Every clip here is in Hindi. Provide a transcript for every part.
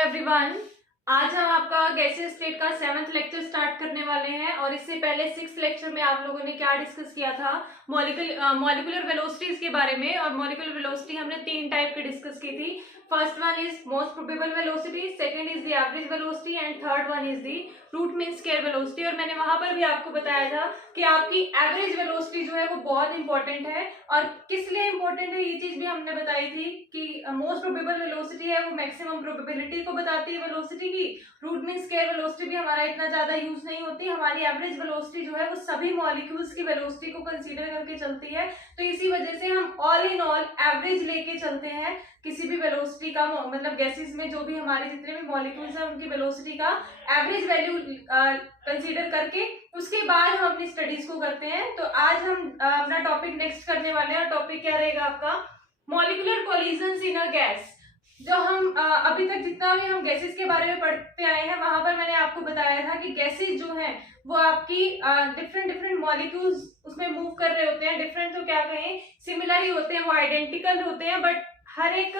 एवरीवन, आज हम आपका गैसेस स्टेट का 7th लेक्चर स्टार्ट करने वाले हैं। और इससे पहले 6th लेक्चर में आप लोगों ने क्या डिस्कस किया था, मॉलिक्यूलर वेलोसिटीज के बारे में। और मॉलिक्यूलर वेलोसिटी हमने 3 टाइप के डिस्कस की थी। First one is most probable velocity, second is the average velocity and third one is the root mean square velocity. और मैंने वहां पर भी आपको बताया था कि आपकी एवरेज वेलोसिटी जो है वो बहुत इंपॉर्टेंट है। और किस लिए इंपॉर्टेंट है ये चीज भी हमने बताई थी कि मोस्ट प्रोबेबल वेलोसिटी है वो मैक्सिमम प्रोबेबिलिटी को बताती है वेलोसिटी की। रूट मीन स्क्वायर वेलोसिटी भी हमारा इतना ज्यादा यूज नहीं होती। हमारी एवरेज वेलोसिटी जो है वो सभी मॉलिक्यूल्स की वेलोसिटी को कंसीडर करके चलती है। तो इसी वजह से हम ऑल इन ऑल एवरेज लेके चलते हैं किसी भी वेलोसिटी का, मतलब गैसेस में जो भी हमारे जितने भी मॉलिक्यूल्स हैं उनकी वेलोसिटी का एवरेज वैल्यू कंसीडर करके उसके बाद हम अपनी स्टडीज को करते हैं। तो आज हम अपना टॉपिक नेक्स्ट करने वाले हैं। टॉपिक क्या रहेगा आपका, molecular collisions in a gas. जो हम अभी तक जितना भी हम गैसेस के बारे में पढ़ते आए हैं वहां पर मैंने आपको बताया था कि गैसेस जो हैं वो आपकी डिफरेंट मॉलिक्यूल्स उसमें मूव कर रहे होते हैं। डिफरेंट तो क्या कहें, सिमिलर ही होते हैं, वो आइडेंटिकल होते हैं, बट हर एक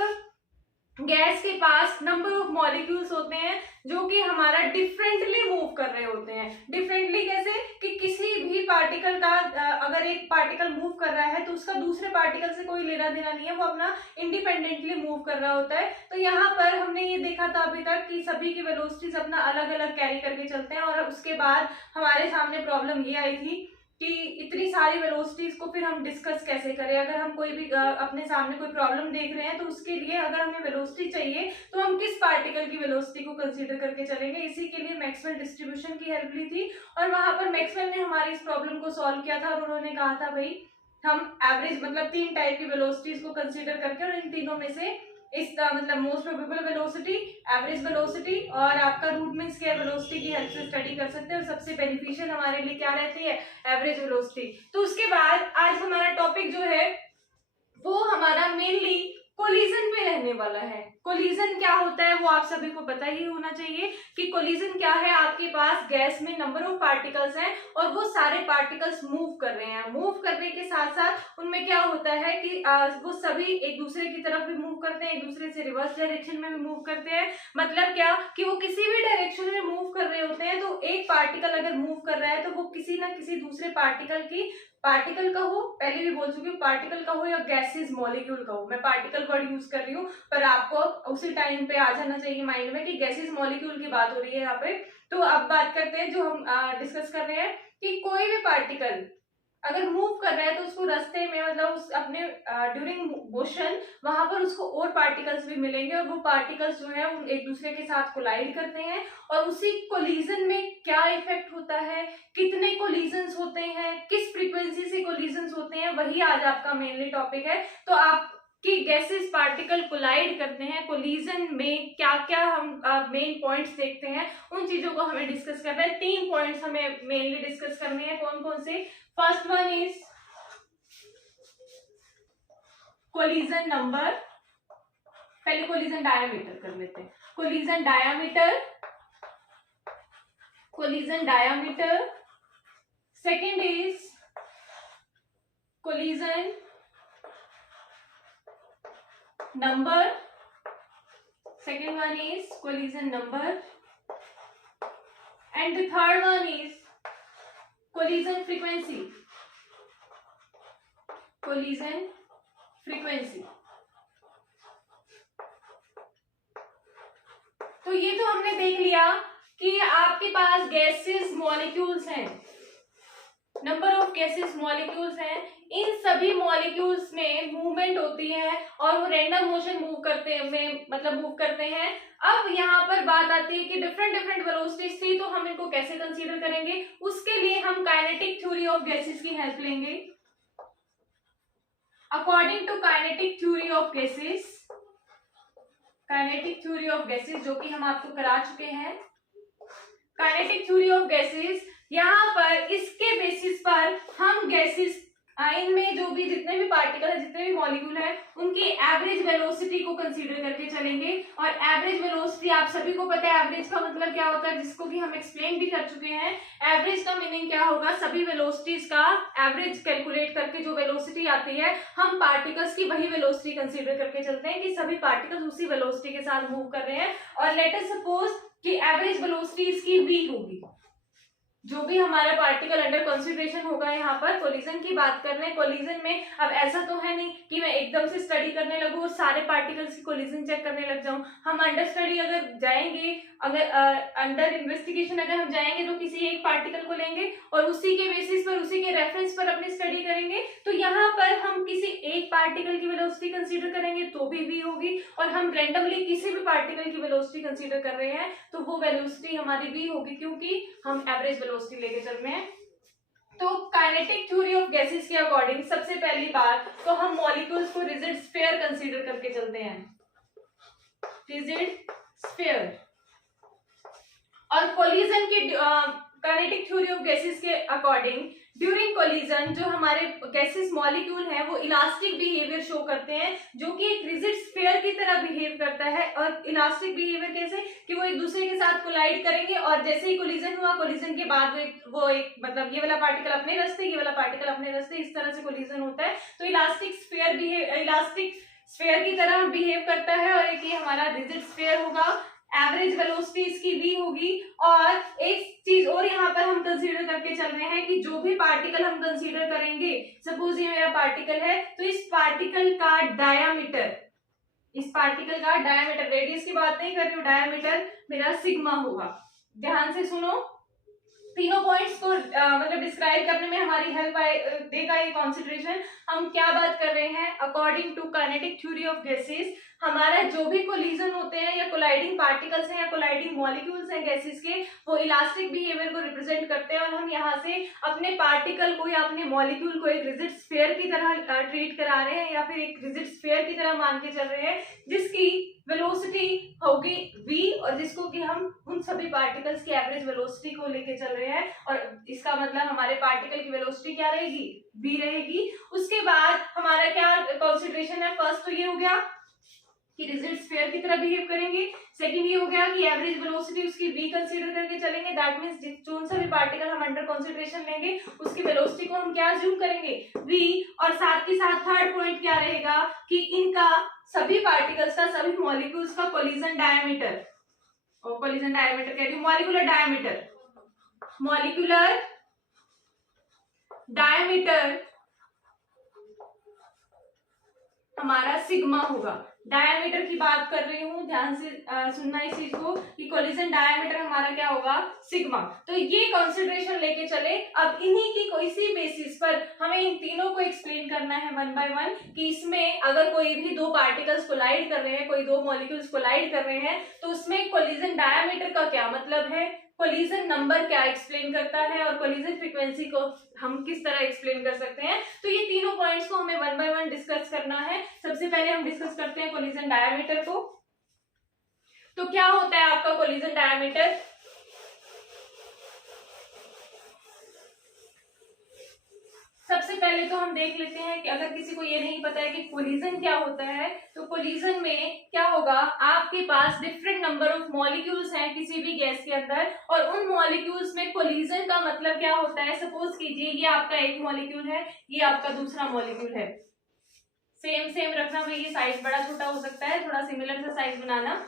गैस के पास नंबर ऑफ मॉलिक्यूल्स होते हैं जो कि हमारा डिफरेंटली मूव कर रहे होते हैं। डिफरेंटली कैसे कि किसी भी पार्टिकल का अगर एक पार्टिकल मूव कर रहा है तो उसका दूसरे पार्टिकल से कोई लेना देना नहीं है, वो अपना इंडिपेंडेंटली मूव कर रहा होता है। तो यहाँ पर हमने ये देखा था अभी तक कि सभी की वेलोसिटीज अपना अलग अलग कैरी करके चलते हैं। और उसके बाद हमारे सामने प्रॉब्लम ये आई थी कि इतनी सारी वेलोसिटीज को फिर हम डिस्कस कैसे करें। अगर हम कोई भी अपने सामने कोई प्रॉब्लम देख रहे हैं तो उसके लिए अगर हमें वेलोसिटी चाहिए तो हम किस पार्टिकल की वेलोसिटी को कंसीडर करके चलेंगे। इसी के लिए मैक्सवेल डिस्ट्रीब्यूशन की हेल्प ली थी। और वहां पर मैक्सवेल ने हमारी इस प्रॉब्लम को सॉल्व किया था और उन्होंने कहा था भाई हम एवरेज मतलब 3 टाइप की वेलोसिटीज को कंसीडर करके और इन तीनों में से इस मतलब most probable velocity, average velocity और आपका रूट मीन स्क्वायर वेलोसिटी की हेल्प से स्टडी कर सकते हैं। और सबसे बेनिफिशियल हमारे लिए क्या रहती है, एवरेज वेलोसिटी। तो उसके बाद आज हमारा टॉपिक जो है वो हमारा मेनली कोलिजन पे रहने वाला है। कोलिजन क्या होता है वो आप सभी को पता ही होना चाहिए कि कोलिजन क्या है। आपके पास गैस में नंबर ऑफ पार्टिकल्स हैं और वो सारे पार्टिकल्स मूव कर रहे हैं। मूव करने के साथ साथ उनमें क्या होता है कि वो सभी एक दूसरे की तरफ भी मूव करते हैं, एक दूसरे से रिवर्स डायरेक्शन में भी मूव करते हैं। मतलब क्या कि वो किसी भी डायरेक्शन में मूव कर रहे होते हैं। तो एक पार्टिकल अगर मूव कर रहा है तो वो किसी ना किसी दूसरे पार्टिकल का हो, पहले भी बोल चुकी हूँ, पार्टिकल का हो या गैसेस मॉलिक्यूल का हो। मैं पार्टिकल वर्ड यूज कर रही हूँ पर आपको उसी टाइम पे आ जाना चाहिए माइंड में कि गैसेस मॉलिक्यूल की बात हो रही है यहाँ पे। तो अब बात करते हैं जो हम डिस्कस कर रहे हैं कि कोई भी पार्टिकल अगर मूव कर रहा है तो उसको रास्ते में मतलब उस अपने ड्यूरिंग मोशन वहां पर उसको और पार्टिकल्स भी मिलेंगे और वो पार्टिकल्स जो है वो एक दूसरे के साथ कोलाइड करते हैं। और उसी कोलिजन में क्या इफेक्ट होता है, कितने कोलिजन्स होते हैं, किस फ्रीक्वेंसी से कोलिजन्स होते हैं, वही आज आपका मेनली टॉपिक है। तो आप कि गैसेस पार्टिकल कोलाइड करते हैं, कोलिजन में क्या क्या हम मेन पॉइंट्स देखते हैं, उन चीजों को हमें डिस्कस करना है। 3 पॉइंट्स हमें मेनली डिस्कस करने हैं। कौन कौन से, first one is collision number, पहले कोलिजन डायामीटर कर लेते हैं। Collision diameter, second is collision number, second one is collision number and the third one is collision frequency, तो ये तो हमने देख लिया कि आपके पास गैसेस मॉलिक्यूल्स हैं, नंबर ऑफ गैसेस मॉलिक्यूल्स हैं। इन सभी मॉलिक्यूल्स में मूवमेंट होती है और वो रैंडम मोशन मूव करते हैं। अब यहाँ पर बात आती है कि डिफरेंट वेलोसिटीज थी तो हम इनको कैसे कंसीडर करेंगे। उसके लिए हम काइनेटिक थ्योरी ऑफ गैसेस की हेल्प लेंगे। According to kinetic theory of gases जो कि हम आपको करा चुके हैं। काइनेटिक थ्योरी ऑफ गैसेस, यहाँ पर इसके बेसिस पर हम गैसेस इनमें जो भी जितने भी पार्टिकल है, जितने भी मॉलिक्यूल है, उनकी एवरेज वेलोसिटी को कंसीडर करके चलेंगे। और एवरेज वेलोसिटी आप सभी को पता है एवरेज का मतलब क्या होता है, जिसको कि हम एक्सप्लेन भी कर चुके हैं। एवरेज का मीनिंग क्या होगा, सभी वेलोसिटीज का एवरेज कैलकुलेट करके जो वेलोसिटी आती है, हम पार्टिकल्स की वही वेलोसिटी कंसीडर करके चलते हैं कि सभी पार्टिकल्स उसी वेलोसिटी के साथ मूव कर रहे हैं। और लेट अस सपोज कि एवरेज वेलोसिटी इसकी v होगी। जो भी हमारा पार्टिकल अंडर कंसिडरेशन होगा, यहाँ पर कोलिजन की बात कर रहे हैं। कोलिजन में अब ऐसा तो है नहीं कि मैं एकदम से स्टडी करने लगूं और सारे पार्टिकल्स की कोलिजन चेक करने लग जाऊं। हम अंडर स्टडी अगर जाएंगे, अगर अंडर इन्वेस्टिगेशन अगर हम जाएंगे तो किसी एक पार्टिकल को लेंगे और उसी के बेसिस पर, उसी के रेफरेंस पर अपनी स्टडी करेंगे। तो यहाँ पर हम किसी एक पार्टिकल की वेलोसिटी कंसीडर करेंगे तो भी v होगी, और हम रैंडमली किसी भी पार्टिकल की वेलोसिटी कंसीडर कर रहे हैं तो वो वेलोसिटी हमारी v होगी, क्योंकि हम एवरेज वेलोसिटी लेके चल रहे हैं। तो काइनेटिक थ्योरी ऑफ गैसेस के अकॉर्डिंग सबसे पहली बात तो हम मॉलिक्यूल्स को रिजिड स्फीयर कंसीडर करके चलते हैं, रिजिड स्फीयर। और कोलिजन की काइनेटिक थ्योरी ऑफ गैसेस के अकॉर्डिंग ड्यूरिंग कोलिजन जो हमारे गैसेस मॉलिक्यूल हैं वो इलास्टिक बिहेवियर शो करते हैं, जो कि एक रिजिड स्फीयर की तरह बिहेव करता है। और इलास्टिक बिहेवियर कैसे, कि वो एक दूसरे के साथ कोलाइड करेंगे और जैसे ही कोलिजन हुआ, कोलिजन के बाद वो एक मतलब ये वाला पार्टिकल अपने रास्ते, ये वाला पार्टिकल अपने रास्ते, इस तरह से कोलिजन होता है। तो इलास्टिक स्फीयर की तरह बिहेव करता है। और एक ये हमारा रिजिड स्फीयर होगा, एवरेज वेलोसिटी इसकी v होगी। और एक चीज और यहाँ पर हम कंसीडर करके चल रहे हैं कि जो भी पार्टिकल हम कंसीडर करेंगे, सपोज ये मेरा पार्टिकल है, तो इस पार्टिकल का डायामीटर, इस पार्टिकल का डायामीटर, रेडियस की बात नहीं कर रही हूँ, डायामीटर मेरा सिग्मा होगा। ध्यान से सुनो, तीनों पॉइंट्स को मतलब डिस्क्राइब करने में हमारी हेल्प देगा ये कॉन्सेंट्रेशन। हम क्या बात कर रहे हैं, according to kinetic theory of gases हमारा जो भी कोलिजन होते हैं या कोलाइडिंग पार्टिकल्स हैं या कोलाइडिंग मॉलिक्यूल्स हैं गैसेस के, वो इलास्टिक बिहेवियर को रिप्रेजेंट करते हैं। और हम यहाँ से अपने पार्टिकल को या अपने मॉलिक्यूल को एक रिजिड स्फीयर की तरह ट्रीट करा रहे हैं या फिर एक रिजिड स्फीयर की तरह मान के चल रहे हैं, जिसकी वेलोसिटी होगी v और जिसको कि हम उन सभी पार्टिकल्स की एवरेज वेलोसिटी को लेके चल रहे हैं। और इसका मतलब हमारे पार्टिकल की वेलोसिटी क्या रहेगी, v रहेगी। उसके बाद हमारा क्या कंसीडरेशन है, फर्स्ट तो ये हो गया कि रिजिड स्फीयर की तरह बिहेव करेंगे। सेकंड ये हो गया कि एवरेज वेलोसिटी उसकी v कंसीडर करके चलेंगे। दैट मींस जो सा भी पार्टिकल हम अंडर कंसीडरेशन लेंगे उसकी वेलोसिटी को हम क्या अज्यूम करेंगे, v। और साथ ही साथ थर्ड पॉइंट क्या रहेगा कि इनका सभी पार्टिकल्स का, सभी मॉलिक्यूल्स का कोलिजन डायमीटर, और कोलिजन डायमीटर कह रही हूं, मॉलिक्यूलर डायमीटर, मॉलिक्यूलर डायमीटर हमारा सिग्मा होगा। डायमीटर की बात कर रही हूँ, ध्यान से सुनना इस चीज को कि कोलिजन डायमीटर हमारा क्या होगा, सिग्मा। तो ये कंसीडरेशन लेके चले। अब इन्हीं की कोई सी बेसिस पर हमें इन तीनों को एक्सप्लेन करना है वन बाय वन, कि इसमें अगर कोई भी दो पार्टिकल्स कोलाइड कर रहे हैं, कोई दो मॉलिक्यूल्स कोलाइड कर रहे हैं, तो उसमें कोलिजन डायमीटर का क्या मतलब है, कोलिजन नंबर क्या एक्सप्लेन करता है, और कोलिजन फ्रीक्वेंसी को हम किस तरह एक्सप्लेन कर सकते हैं। तो ये तीनों पॉइंट्स को हमें वन बाय वन डिस्कस करना है। सबसे पहले हम डिस्कस करते हैं कोलिजन डायमीटर को। तो क्या होता है आपका कोलिजन डायमीटर, सबसे पहले तो हम देख लेते हैं कि अगर किसी को ये नहीं पता है कि कोलिजन क्या होता है, तो कोलिजन में क्या होगा, आपके पास डिफरेंट नंबर ऑफ मॉलिक्यूल्स हैं किसी भी गैस के अंदर, और उन मॉलिक्यूल्स में कोलिजन का मतलब क्या होता है, सपोज कीजिए ये आपका एक मॉलिक्यूल है, ये आपका दूसरा मॉलिक्यूल है, सेम रखना भाई, ये साइज बड़ा छोटा हो सकता है, थोड़ा सिमिलर सा साइज बनाना।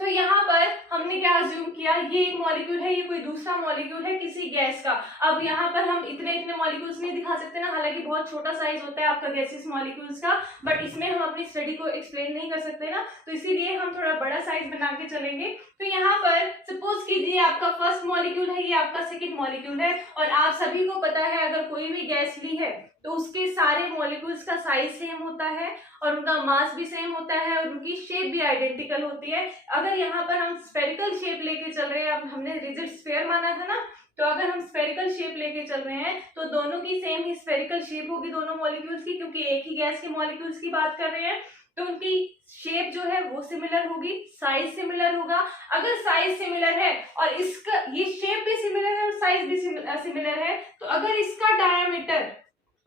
तो यहाँ पर हमने क्या अज्यूम किया, ये एक मॉलिक्यूल है, ये कोई दूसरा मॉलिक्यूल है किसी गैस का। अब यहाँ पर हम इतने मॉलिक्यूल्स नहीं दिखा सकते ना, हालांकि बहुत छोटा साइज होता है आपका गैसेस मॉलिक्यूल्स का, बट इसमें हम अपनी स्टडी को एक्सप्लेन नहीं कर सकते ना, तो इसीलिए हम थोड़ा बड़ा साइज बना के चलेंगे। तो यहाँ पर सपोज कीजिए आपका फर्स्ट मॉलिक्यूल है, ये आपका सेकेंड मॉलिक्यूल है, और आप सभी को पता है अगर कोई भी गैस ली है तो उसके सारे मॉलिक्यूल्स का साइज सेम होता है और उनका मास भी सेम होता है और उनकी शेप भी आइडेंटिकल होती है। अगर यहाँ पर हम स्फेरिकल शेप लेके चल रहे हैं, अब हमने रिजिड स्फीयर माना था ना, तो अगर हम स्फेरिकल शेप लेके चल रहे हैं तो दोनों की सेम ही स्फेरिकल शेप होगी दोनों मॉलिक्यूल्स की, क्योंकि एक ही गैस के मॉलिक्यूल्स की बात कर रहे हैं, तो उनकी शेप जो है वो सिमिलर होगी, साइज सिमिलर होगा। अगर साइज सिमिलर है और इसका ये शेप भी सिमिलर है और साइज भी सिमिलर है, तो अगर इसका डायमीटर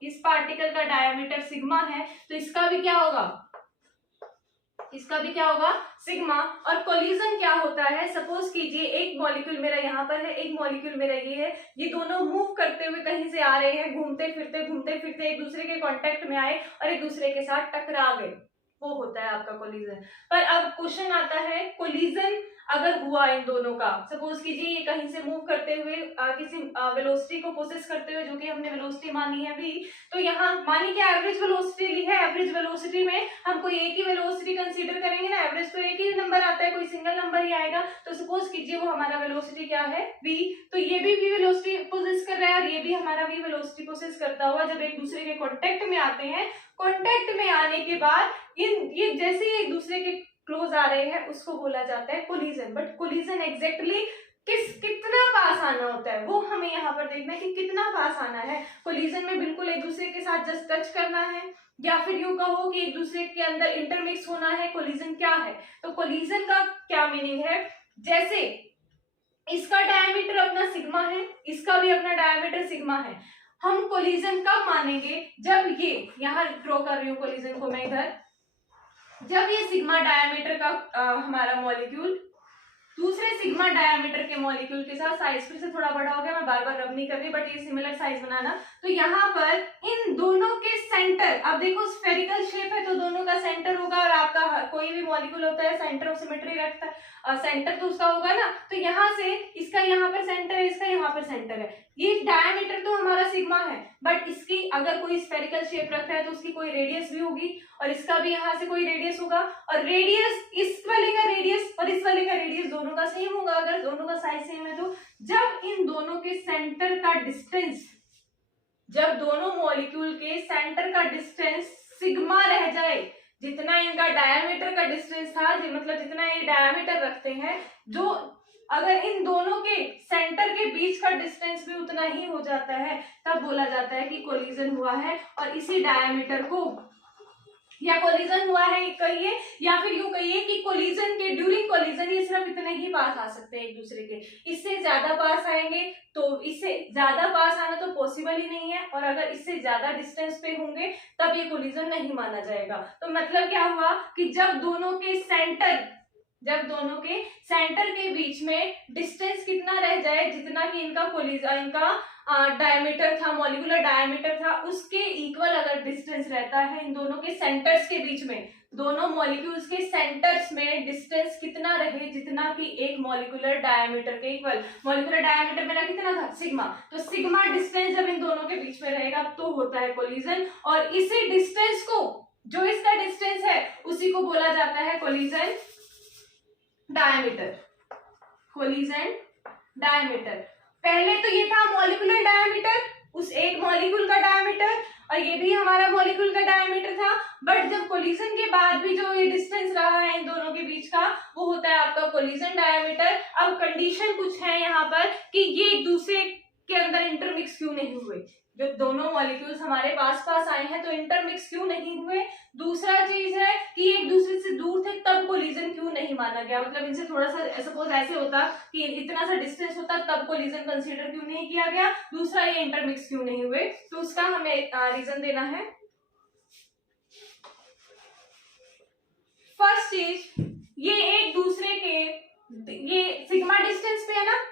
इस पार्टिकल का डायमीटर सिग्मा है, तो इसका भी क्या होगा, इसका भी क्या होगा, सिग्मा। और कोलिजन क्या होता है, सपोज कीजिए एक मॉलिक्यूल मेरा यहाँ पर है, एक मॉलिक्यूल मेरा ये है, ये दोनों मूव करते हुए कहीं से आ रहे हैं, घूमते फिरते एक दूसरे के कांटेक्ट में आए और एक दूसरे के साथ टकरा गए, वो होता है आपका कोलिजन। पर अब क्वेश्चन आता है, कोलिजन अगर हुआ इन दोनों का, सपोज कीजिए ये कहीं से मूव करते हुए किसी वेलोसिटी को पोसेस करते हुए, जो कि हमने वेलोसिटी मानी है भी, तो यहाँ मानी कि एवरेज वेलोसिटी ली है, एवरेज वेलोसिटी में हम कोई एक ही वेलोसिटी कंसीडर करेंगे ना, एवरेज तो एक ही नंबर आता है, कोई सिंगल नंबर ही आएगा, तो सपोज कीजिए वो हमारा वेलोसिटी क्या है, v, तो ये भी v वेलोसिटी पोसेस कर रहा है और ये भी हमारा v वेलोसिटी पोसेस करता हुआ जब एक दूसरे के कॉन्टेक्ट में आते हैं, कॉन्टेक्ट में आने के बाद ये जैसे ही एक दूसरे के क्लोज आ रहे हैं उसको बोला जाता है कोलिजन। बट कोलिजन एग्जैक्टली कितना पास आना होता है वो हमें यहाँ पर देखना है कि कितना पास आना है। कोलिजन में बिल्कुल एक दूसरे के साथ जस्ट टच करना है, या फिर यूं कहो कि एक दूसरे के अंदर इंटरमिक्स होना है। कोलिजन क्या है, तो कोलिजन का क्या मीनिंग है, जैसे इसका डायमीटर अपना सिग्मा है, इसका भी अपना डायमीटर सिग्मा है, हम कोलिजन कब मानेंगे, जब ये यहाँ ड्रॉ कर रही हूँ कोलिजन को मैं इधर, जब ये सिग्मा डायमीटर का हमारा मॉलिक्यूल दूसरे सिग्मा डायमीटर के मॉलिक्यूल के साथ, साइज फिर से थोड़ा बड़ा हो गया, मैं बार बार रब नहीं कर रही, बट ये सिमिलर साइज बनाना, तो यहाँ पर इन दोनों के सेंटर, अब देखो स्फेरिकल शेप है तो दोनों का सेंटर होगा, और आपका कोई भी मॉलिक्यूल होता है सेंटर ऑफ सिमेट्री रखता है, सेंटर तो उसका होगा ना, तो यहाँ से इसका यहाँ पर सेंटर है, इसका यहाँ पर सेंटर है, ये डायमीटर तो हमारा सिग्मा है, बट इसकी अगर कोई स्फेरिकल शेप रख रहा है तो उसकी कोई रेडियस भी होगी, और इसका भी यहाँ से कोई रेडियस होगा, और रेडियस इस वाले का रेडियस और इस वाले का रेडियस दोनों का सेम होगा, अगर दोनों का साइज सेम है तो जब इन दोनों के सेंटर का डिस्टेंस, जब दोनों मॉलिक्यूल के सेंटर का डिस्टेंस सिग्मा रह जाए, जितना इनका डायमीटर का डिस्टेंस था, मतलब जितना ये डायमीटर रखते हैं, जो अगर इन दोनों के सेंटर के बीच का डिस्टेंस भी उतना ही हो जाता है, तब बोला जाता है कि कोलिजन हुआ है। और इसी डायमीटर को, या कोलिजन हुआ है कहिए, या फिर यूं कहिए कि कोलिजन के ड्यूरिंग कोलिजन ये सिर्फ इतने ही पास आ सकते हैं एक दूसरे के, इससे ज्यादा पास आएंगे तो इससे ज्यादा पास आना तो पॉसिबल ही नहीं है, और अगर इससे ज्यादा डिस्टेंस पे होंगे तब ये कोलिजन नहीं माना जाएगा। तो मतलब क्या हुआ कि जब दोनों के सेंटर के बीच में डिस्टेंस कितना रह जाए, जितना कि इनका कोलिजन, इनका डायमीटर था, मॉलिक्यूलर डायमीटर था, उसके इक्वल अगर डिस्टेंस रहता है इन दोनों के सेंटर्स के बीच में, दोनों मॉलिक्यूल्स के सेंटर्स में डिस्टेंस कितना रहे, जितना कि एक मॉलिक्यूलर डायमीटर के इक्वल, मॉलिक्यूलर डायमीटर मेरा कितना था, सिग्मा, तो सिग्मा डिस्टेंस जब इन दोनों के बीच में रहेगा तो होता है कोलिजन। और इसी डिस्टेंस को, जो इसका डिस्टेंस है, उसी को बोला जाता है कोलिजन डायमीटर। कोलिजन डायमीटर, पहले तो ये था मॉलिक्यूलर डायमीटर, उस एक मॉलिक्यूल का डायमीटर, और ये भी हमारा मॉलिक्यूल का डायमीटर था, बट जब कोलिजन के बाद भी जो ये डिस्टेंस रहा है इन दोनों के बीच का, वो होता है आपका कोलिजन डायमीटर। अब कंडीशन कुछ है यहाँ पर कि ये एक दूसरे के अंदर इंटरमिक्स क्यों नहीं हुए, जो दोनों मॉलिक्यूल्स हमारे पास आए हैं तो इंटरमिक्स क्यों नहीं हुए। दूसरा चीज है कि एक दूसरे से दूर थे तब कोलिजन क्यों नहीं माना गया, मतलब इनसे थोड़ा सा सपोज ऐसे होता कि इतना सा डिस्टेंस होता तब कोलिजन कंसीडर क्यों नहीं किया गया। दूसरा, ये इंटरमिक्स क्यों नहीं हुए, तो उसका हमें रीजन देना है। फर्स्ट चीज, ये एक दूसरे के, ये सिग्मा डिस्टेंस पे है ना,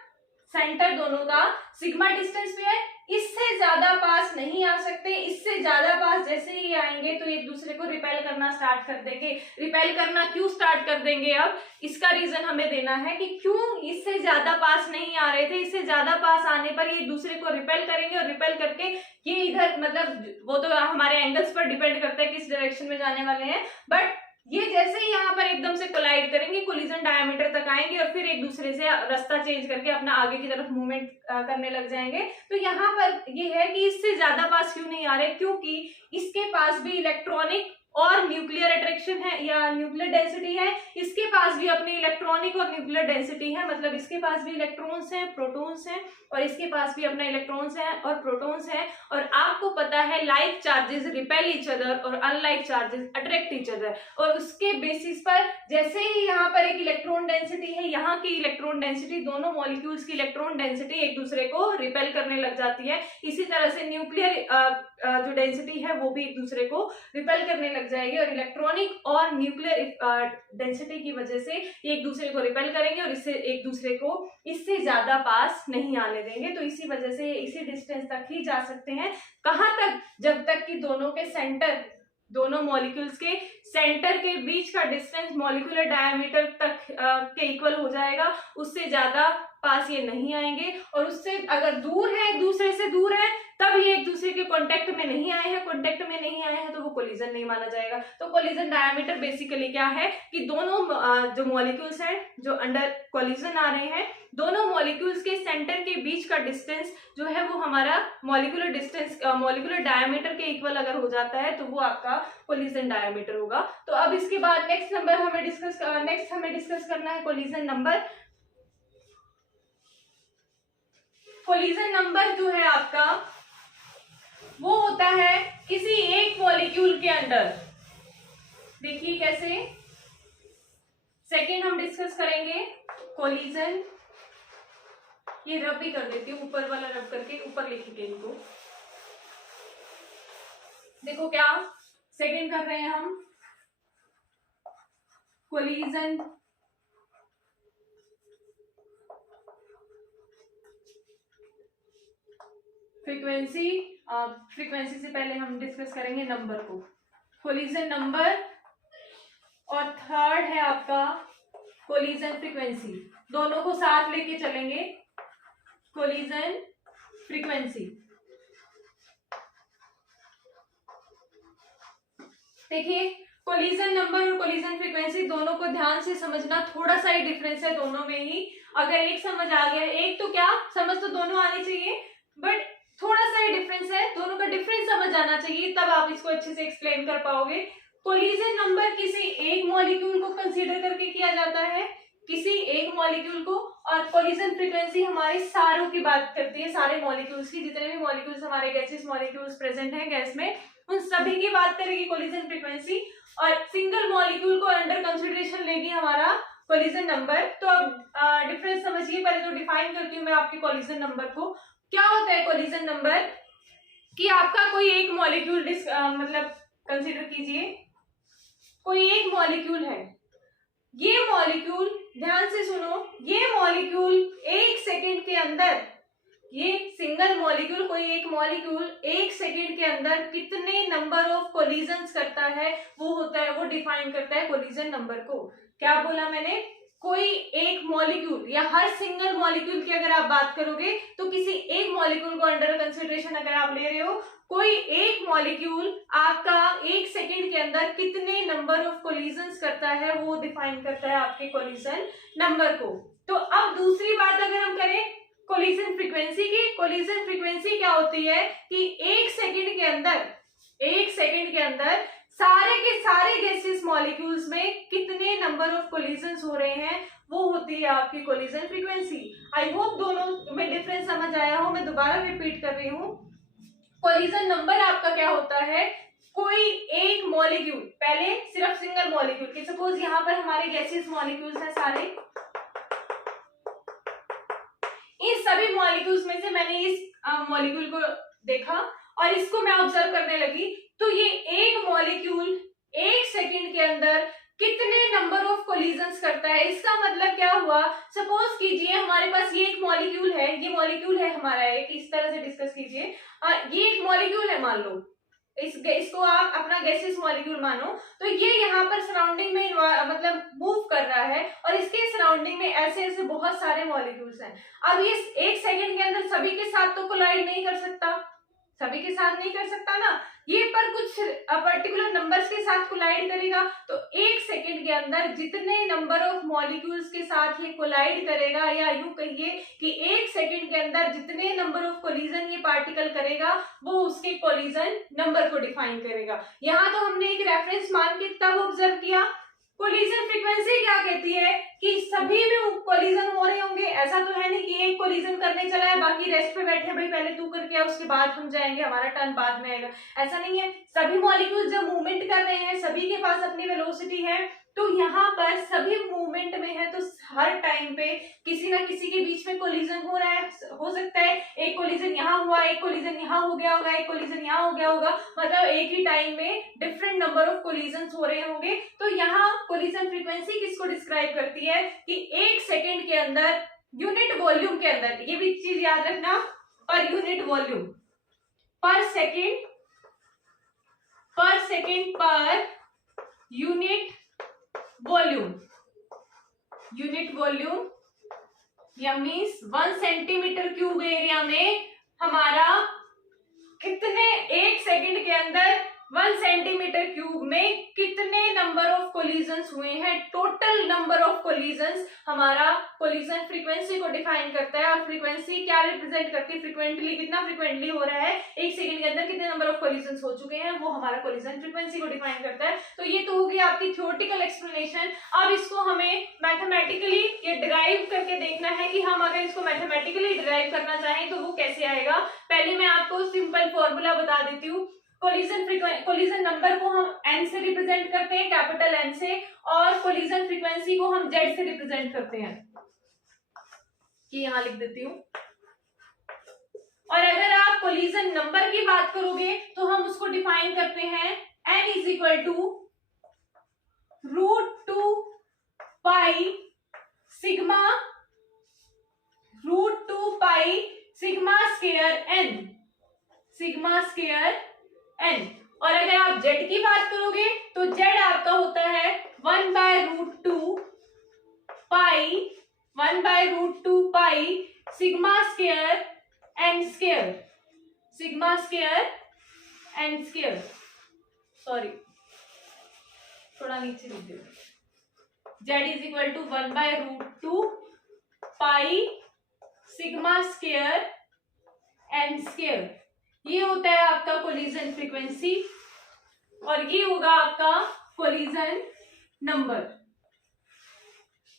सेंटर दोनों का सिग्मा डिस्टेंस पे है, इससे ज्यादा पास नहीं आ सकते, इससे ज्यादा पास जैसे ही आएंगे तो एक दूसरे को रिपेल करना स्टार्ट कर देंगे। रिपेल करना क्यों स्टार्ट कर देंगे, अब इसका रीजन हमें देना है कि क्यों इससे ज्यादा पास नहीं आ रहे थे। इससे ज्यादा पास आने पर ये दूसरे को रिपेल करेंगे, और रिपेल करके ये इधर, मतलब वो तो हमारे एंगल्स पर डिपेंड करता है किस डायरेक्शन में जाने वाले हैं, बट ये जैसे ही यहाँ पर एकदम से कोलाइड करेंगे, कोलिजन डायमीटर तक आएंगे और फिर एक दूसरे से रास्ता चेंज करके अपना आगे की तरफ मूवमेंट करने लग जाएंगे। तो यहाँ पर ये है कि इससे ज्यादा पास क्यों नहीं आ रहे, क्योंकि इसके पास भी इलेक्ट्रॉनिक और न्यूक्लियर अट्रैक्शन है या न्यूक्लियर डेंसिटी है, इसके पास भी अपनी इलेक्ट्रॉनिक और न्यूक्लियर डेंसिटी है, मतलब इसके पास भी इलेक्ट्रॉन्स हैं, प्रोटॉन्स हैं, और इसके पास भी अपना इलेक्ट्रॉन्स हैं और प्रोटॉन्स हैं। और आपको पता है like charges repel each other और unlike charges attract each other, और उसके बेसिस पर जैसे ही यहाँ पर एक इलेक्ट्रॉन डेंसिटी है, यहाँ की इलेक्ट्रॉन डेंसिटी, दोनों मॉलिक्यूल्स की इलेक्ट्रॉन डेंसिटी एक दूसरे को रिपेल करने लग जाती है। इसी तरह से न्यूक्लियर जो डेंसिटी है वो भी एक दूसरे को रिपेल करने लग जाएगी, और इलेक्ट्रॉनिक और न्यूक्लियर डेंसिटी की वजह से ये एक दूसरे को रिपेल करेंगे और इससे एक दूसरे को इससे ज्यादा पास नहीं आने देंगे। तो इसी वजह से इसी डिस्टेंस तक ही जा सकते हैं। कहाँ तक? जब तक कि दोनों के सेंटर, दोनों मॉलिक्यूल्स के सेंटर के बीच का डिस्टेंस मॉलिक्यूलर डायमीटर तक के इक्वल हो जाएगा, उससे ज्यादा पास ये नहीं आएंगे। और उससे अगर दूर है, एक दूसरे से दूर है, तब ये एक दूसरे के कांटेक्ट में नहीं आए हैं, कांटेक्ट में नहीं आए हैं तो वो कोलिजन नहीं माना जाएगा। तो कोलिजन डायमीटर बेसिकली क्या है कि दोनों जो मॉलिक्यूल्स हैं जो अंडर कोलिजन आ रहे हैं, दोनों मॉलिक्यूल्स के सेंटर के बीच का डिस्टेंस जो है वो हमारा मॉलिक्यूलर डिस्टेंस, मॉलिक्यूलर डायमीटर के इक्वल अगर हो जाता है तो वो आपका कोलिजन डायमीटर होगा। तो अब इसके बाद नेक्स्ट हमें डिस्कस करना है कोलिजन नंबर। कोलिजन नंबर जो है आपका वो होता है किसी एक मॉलिक्यूल के अंडर। देखिए कैसे, सेकेंड हम डिस्कस करेंगे कोलिजन। ये रब भी कर देती हूँ, ऊपर वाला रब करके ऊपर लिखेंगे इनको। देखो क्या सेकेंड कर रहे हैं हम, कोलिजन फ्रीक्वेंसी से पहले हम डिस्कस करेंगे नंबर को, कोलिजन नंबर, और थर्ड है आपका कोलिजन फ्रीक्वेंसी। दोनों को साथ लेके चलेंगे, कोलिजन फ्रीक्वेंसी। देखिए कोलिजन नंबर और कोलिजन फ्रीक्वेंसी दोनों को ध्यान से समझना, थोड़ा सा ही डिफरेंस है दोनों में ही। अगर एक समझ आ गया, एक तो क्या समझ तो दोनों आनी चाहिए, बट थोड़ा सा ही डिफरेंस है, दोनों का डिफरेंस समझ आना चाहिए, तब आप इसको अच्छे से एक्सप्लेन कर पाओगे। कोलिजन नंबर किसी एक मॉलिक्यूल को कंसीडर करके किया जाता है, किसी एक मॉलिक्यूल को, और कोलिजन फ्रीक्वेंसी हमारे सारों की बात करती है, सारे मॉलिक्यूल्स की, जितने भी मॉलिक्यूल्स हमारे गैसेस मॉलिक्यूल्स प्रेजेंट हैं गैस में, उन सभी की बात करेगी कोलिजन फ्रीक्वेंसी, और सिंगल मॉलिक्यूल को अंडर कंसिडरेशन लेगी हमारा कोलिजन नंबर। तो अब डिफरेंस समझिए, पहले तो डिफाइन करती हूँ मैं आपके कोलिजन नंबर को। क्या होता है कोलिजन नंबर? कि आपका कोई एक मॉलिक्यूल मतलब कंसीडर कीजिए, कोई एक मॉलिक्यूल है, ये मॉलिक्यूल, ध्यान से सुनो, ये मॉलिक्यूल एक सेकेंड के अंदर, ये सिंगल मॉलिक्यूल, कोई एक मॉलिक्यूल एक सेकेंड के अंदर कितने नंबर ऑफ कोलिजन्स करता है, वो होता है, वो डिफाइन करता है कोलिजन नंबर को। क्या बोला मैंने? कोई एक मॉलिक्यूल या हर सिंगल मॉलिक्यूल की अगर आप बात करोगे तो किसी एक मॉलिक्यूल को अंडर कंसिडरेशन अगर आप ले रहे हो, कोई एक मॉलिक्यूल आपका एक सेकेंड के अंदर कितने नंबर ऑफ कोलिजन्स करता है, वो डिफाइन करता है आपके कोलिजन नंबर को। तो अब दूसरी बात अगर हम करें कोलिजन फ्रीक्वेंसी की, कोलिजन फ्रीक्वेंसी क्या होती है कि एक सेकेंड के अंदर सारे के सारे गैसेस मॉलिक्यूल्स में कितने नंबर ऑफ कोलिजन्स हो रहे हैं, वो होती है आपकी कोलिजन फ्रीक्वेंसी। आई होप दोनों में डिफरेंस समझ आया हो, मैं दोबारा रिपीट कर रही हूँ। कोलिजन नंबर आपका क्या होता है, कोई एक मॉलिक्यूल, पहले सिर्फ सिंगल मॉलिक्यूल की, सपोज यहाँ पर हमारे गैसेस मॉलिक्यूल्स हैं सारे, इन सभी मॉलिक्यूल्स में से मैंने इस मॉलिक्यूल को देखा और इसको मैं ऑब्जर्व करने लगी, तो ये एक मॉलिक्यूल एक सेकंड के अंदर कितने नंबर ऑफ कोलिजन्स करता है। इसका मतलब क्या हुआ, सपोज कीजिए हमारे पास ये एक मॉलिक्यूल है, ये मॉलिक्यूल है हमारा एक, इस तरह से डिस्कस कीजिए, ये एक मॉलिक्यूल है, मान लो इसको आप अपना गैसेस मॉलिक्यूल मानो, तो ये यहाँ पर सराउंडिंग में मतलब मूव कर रहा है और इसके सराउंडिंग में ऐसे ऐसे बहुत सारे मॉलिक्यूल्स हैं। अब ये एक सेकंड के अंदर सभी के साथ तो कोलाइड नहीं कर सकता, सभी के साथ नहीं कर सकता ना, ये पर कुछ पर्टिकुलर नंबर्स के साथ कोलाइड करेगा। तो एक सेकंड के अंदर जितने नंबर ऑफ मॉलिक्यूल्स के साथ ये कोलाइड करेगा, या यूं कहिए कि एक सेकंड के अंदर जितने नंबर ऑफ कोलिजन ये पार्टिकल करेगा, वो उसके कोलिजन नंबर को डिफाइन करेगा। यहाँ तो हमने एक रेफरेंस मान के तब ऑब्जर्व किया। कोलिजन फ्रीक्वेंसी क्या कहती है कि सभी में कोलिजन हो रहे होंगे, ऐसा तो है नहीं कि एक कोलिजन करने चला है बाकी रेस्ट पे बैठे भाई पहले तू करके आ उसके बाद हम जाएंगे, हमारा टर्न बाद में आएगा, ऐसा नहीं है। सभी मॉलिक्यूल्स जब मूवमेंट कर रहे हैं, सभी के पास अपनी वेलोसिटी है, तो यहाँ पर सभी मूवमेंट में है, तो हर टाइम पे किसी ना किसी के बीच में कोलिजन हो रहा है, हो सकता है एक कोलिजन यहाँ हुआ, एक कोलिजन यहाँ हो गया होगा, एक कोलिजन यहाँ हो गया होगा, मतलब एक ही टाइम में डिफरेंट नंबर ऑफ कोलिजन हो रहे होंगे। तो यहाँ कोलिजन फ्रीक्वेंसी किसको डिस्क्राइब करती है कि एक सेकेंड के अंदर यूनिट वॉल्यूम के अंदर, ये भी चीज याद रखना, पर यूनिट वॉल्यूम, पर सेकेंड पर यूनिट वॉल्यूम या मीन्स 1 सेंटीमीटर क्यूब एरिया में हमारा कितने, एक सेकंड के अंदर 1 सेंटीमीटर क्यूब में कितने नंबर ऑफ कोलिजन्स हुए हैं, टोटल नंबर ऑफ कोलिजन्स हमारा कोलिजन फ्रीक्वेंसी को डिफाइन करता है। और फ्रीक्वेंसी क्या रिप्रेजेंट करती है, फ्रीक्वेंटली, कितना फ्रीक्वेंटली हो रहा है, एक सेकंड के अंदर कितने नंबर ऑफ कोलिजन्स हो चुके हैं, वो हमारा कोलिजन फ्रीक्वेंसी को डिफाइन करता है। तो ये तो हो गई आपकी थ्योरेटिकल एक्सप्लेनेशन। अब इसको हमें मैथमेटिकली ये डिराइव करके देखना है कि हम अगर इसको मैथमेटिकली डिराइव करना चाहें तो वो कैसे आएगा। पहले मैं आपको सिंपल फॉर्मूला बता देती हूँ। कोलिजन नंबर को हम n से रिप्रेजेंट करते हैं, कैपिटल N से, और कोलिजन फ्रीक्वेंसी को हम Z से रिप्रेजेंट करते हैं, कि यहां लिख देती हूँ। और अगर आप कोलिजन नंबर की बात करोगे तो हम उसको डिफाइन करते हैं n is equal to √2 pi sigma square n। और अगर आप z की बात करोगे तो z आपका होता है 1/√2 pi sigma square n square, sorry थोड़ा नीचे लिख दे, z is equal to 1/√2 pi sigma square n square. ये होता है आपका कोलिजन फ्रीक्वेंसी और ये होगा आपका कोलिजन नंबर।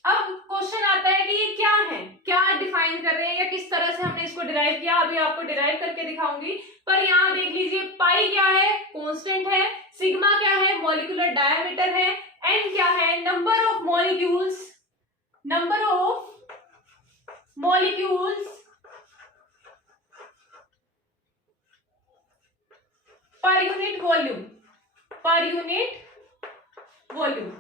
अब क्वेश्चन आता है कि ये क्या है, क्या डिफाइन कर रहे हैं या किस तरह से हमने इसको डिराइव किया। अभी आपको डिराइव करके दिखाऊंगी, पर यहाँ देख लीजिए, पाई क्या है, कांस्टेंट है, सिग्मा क्या है, मॉलिक्यूलर डायमीटर है, एन क्या है, number of molecules per unit volume.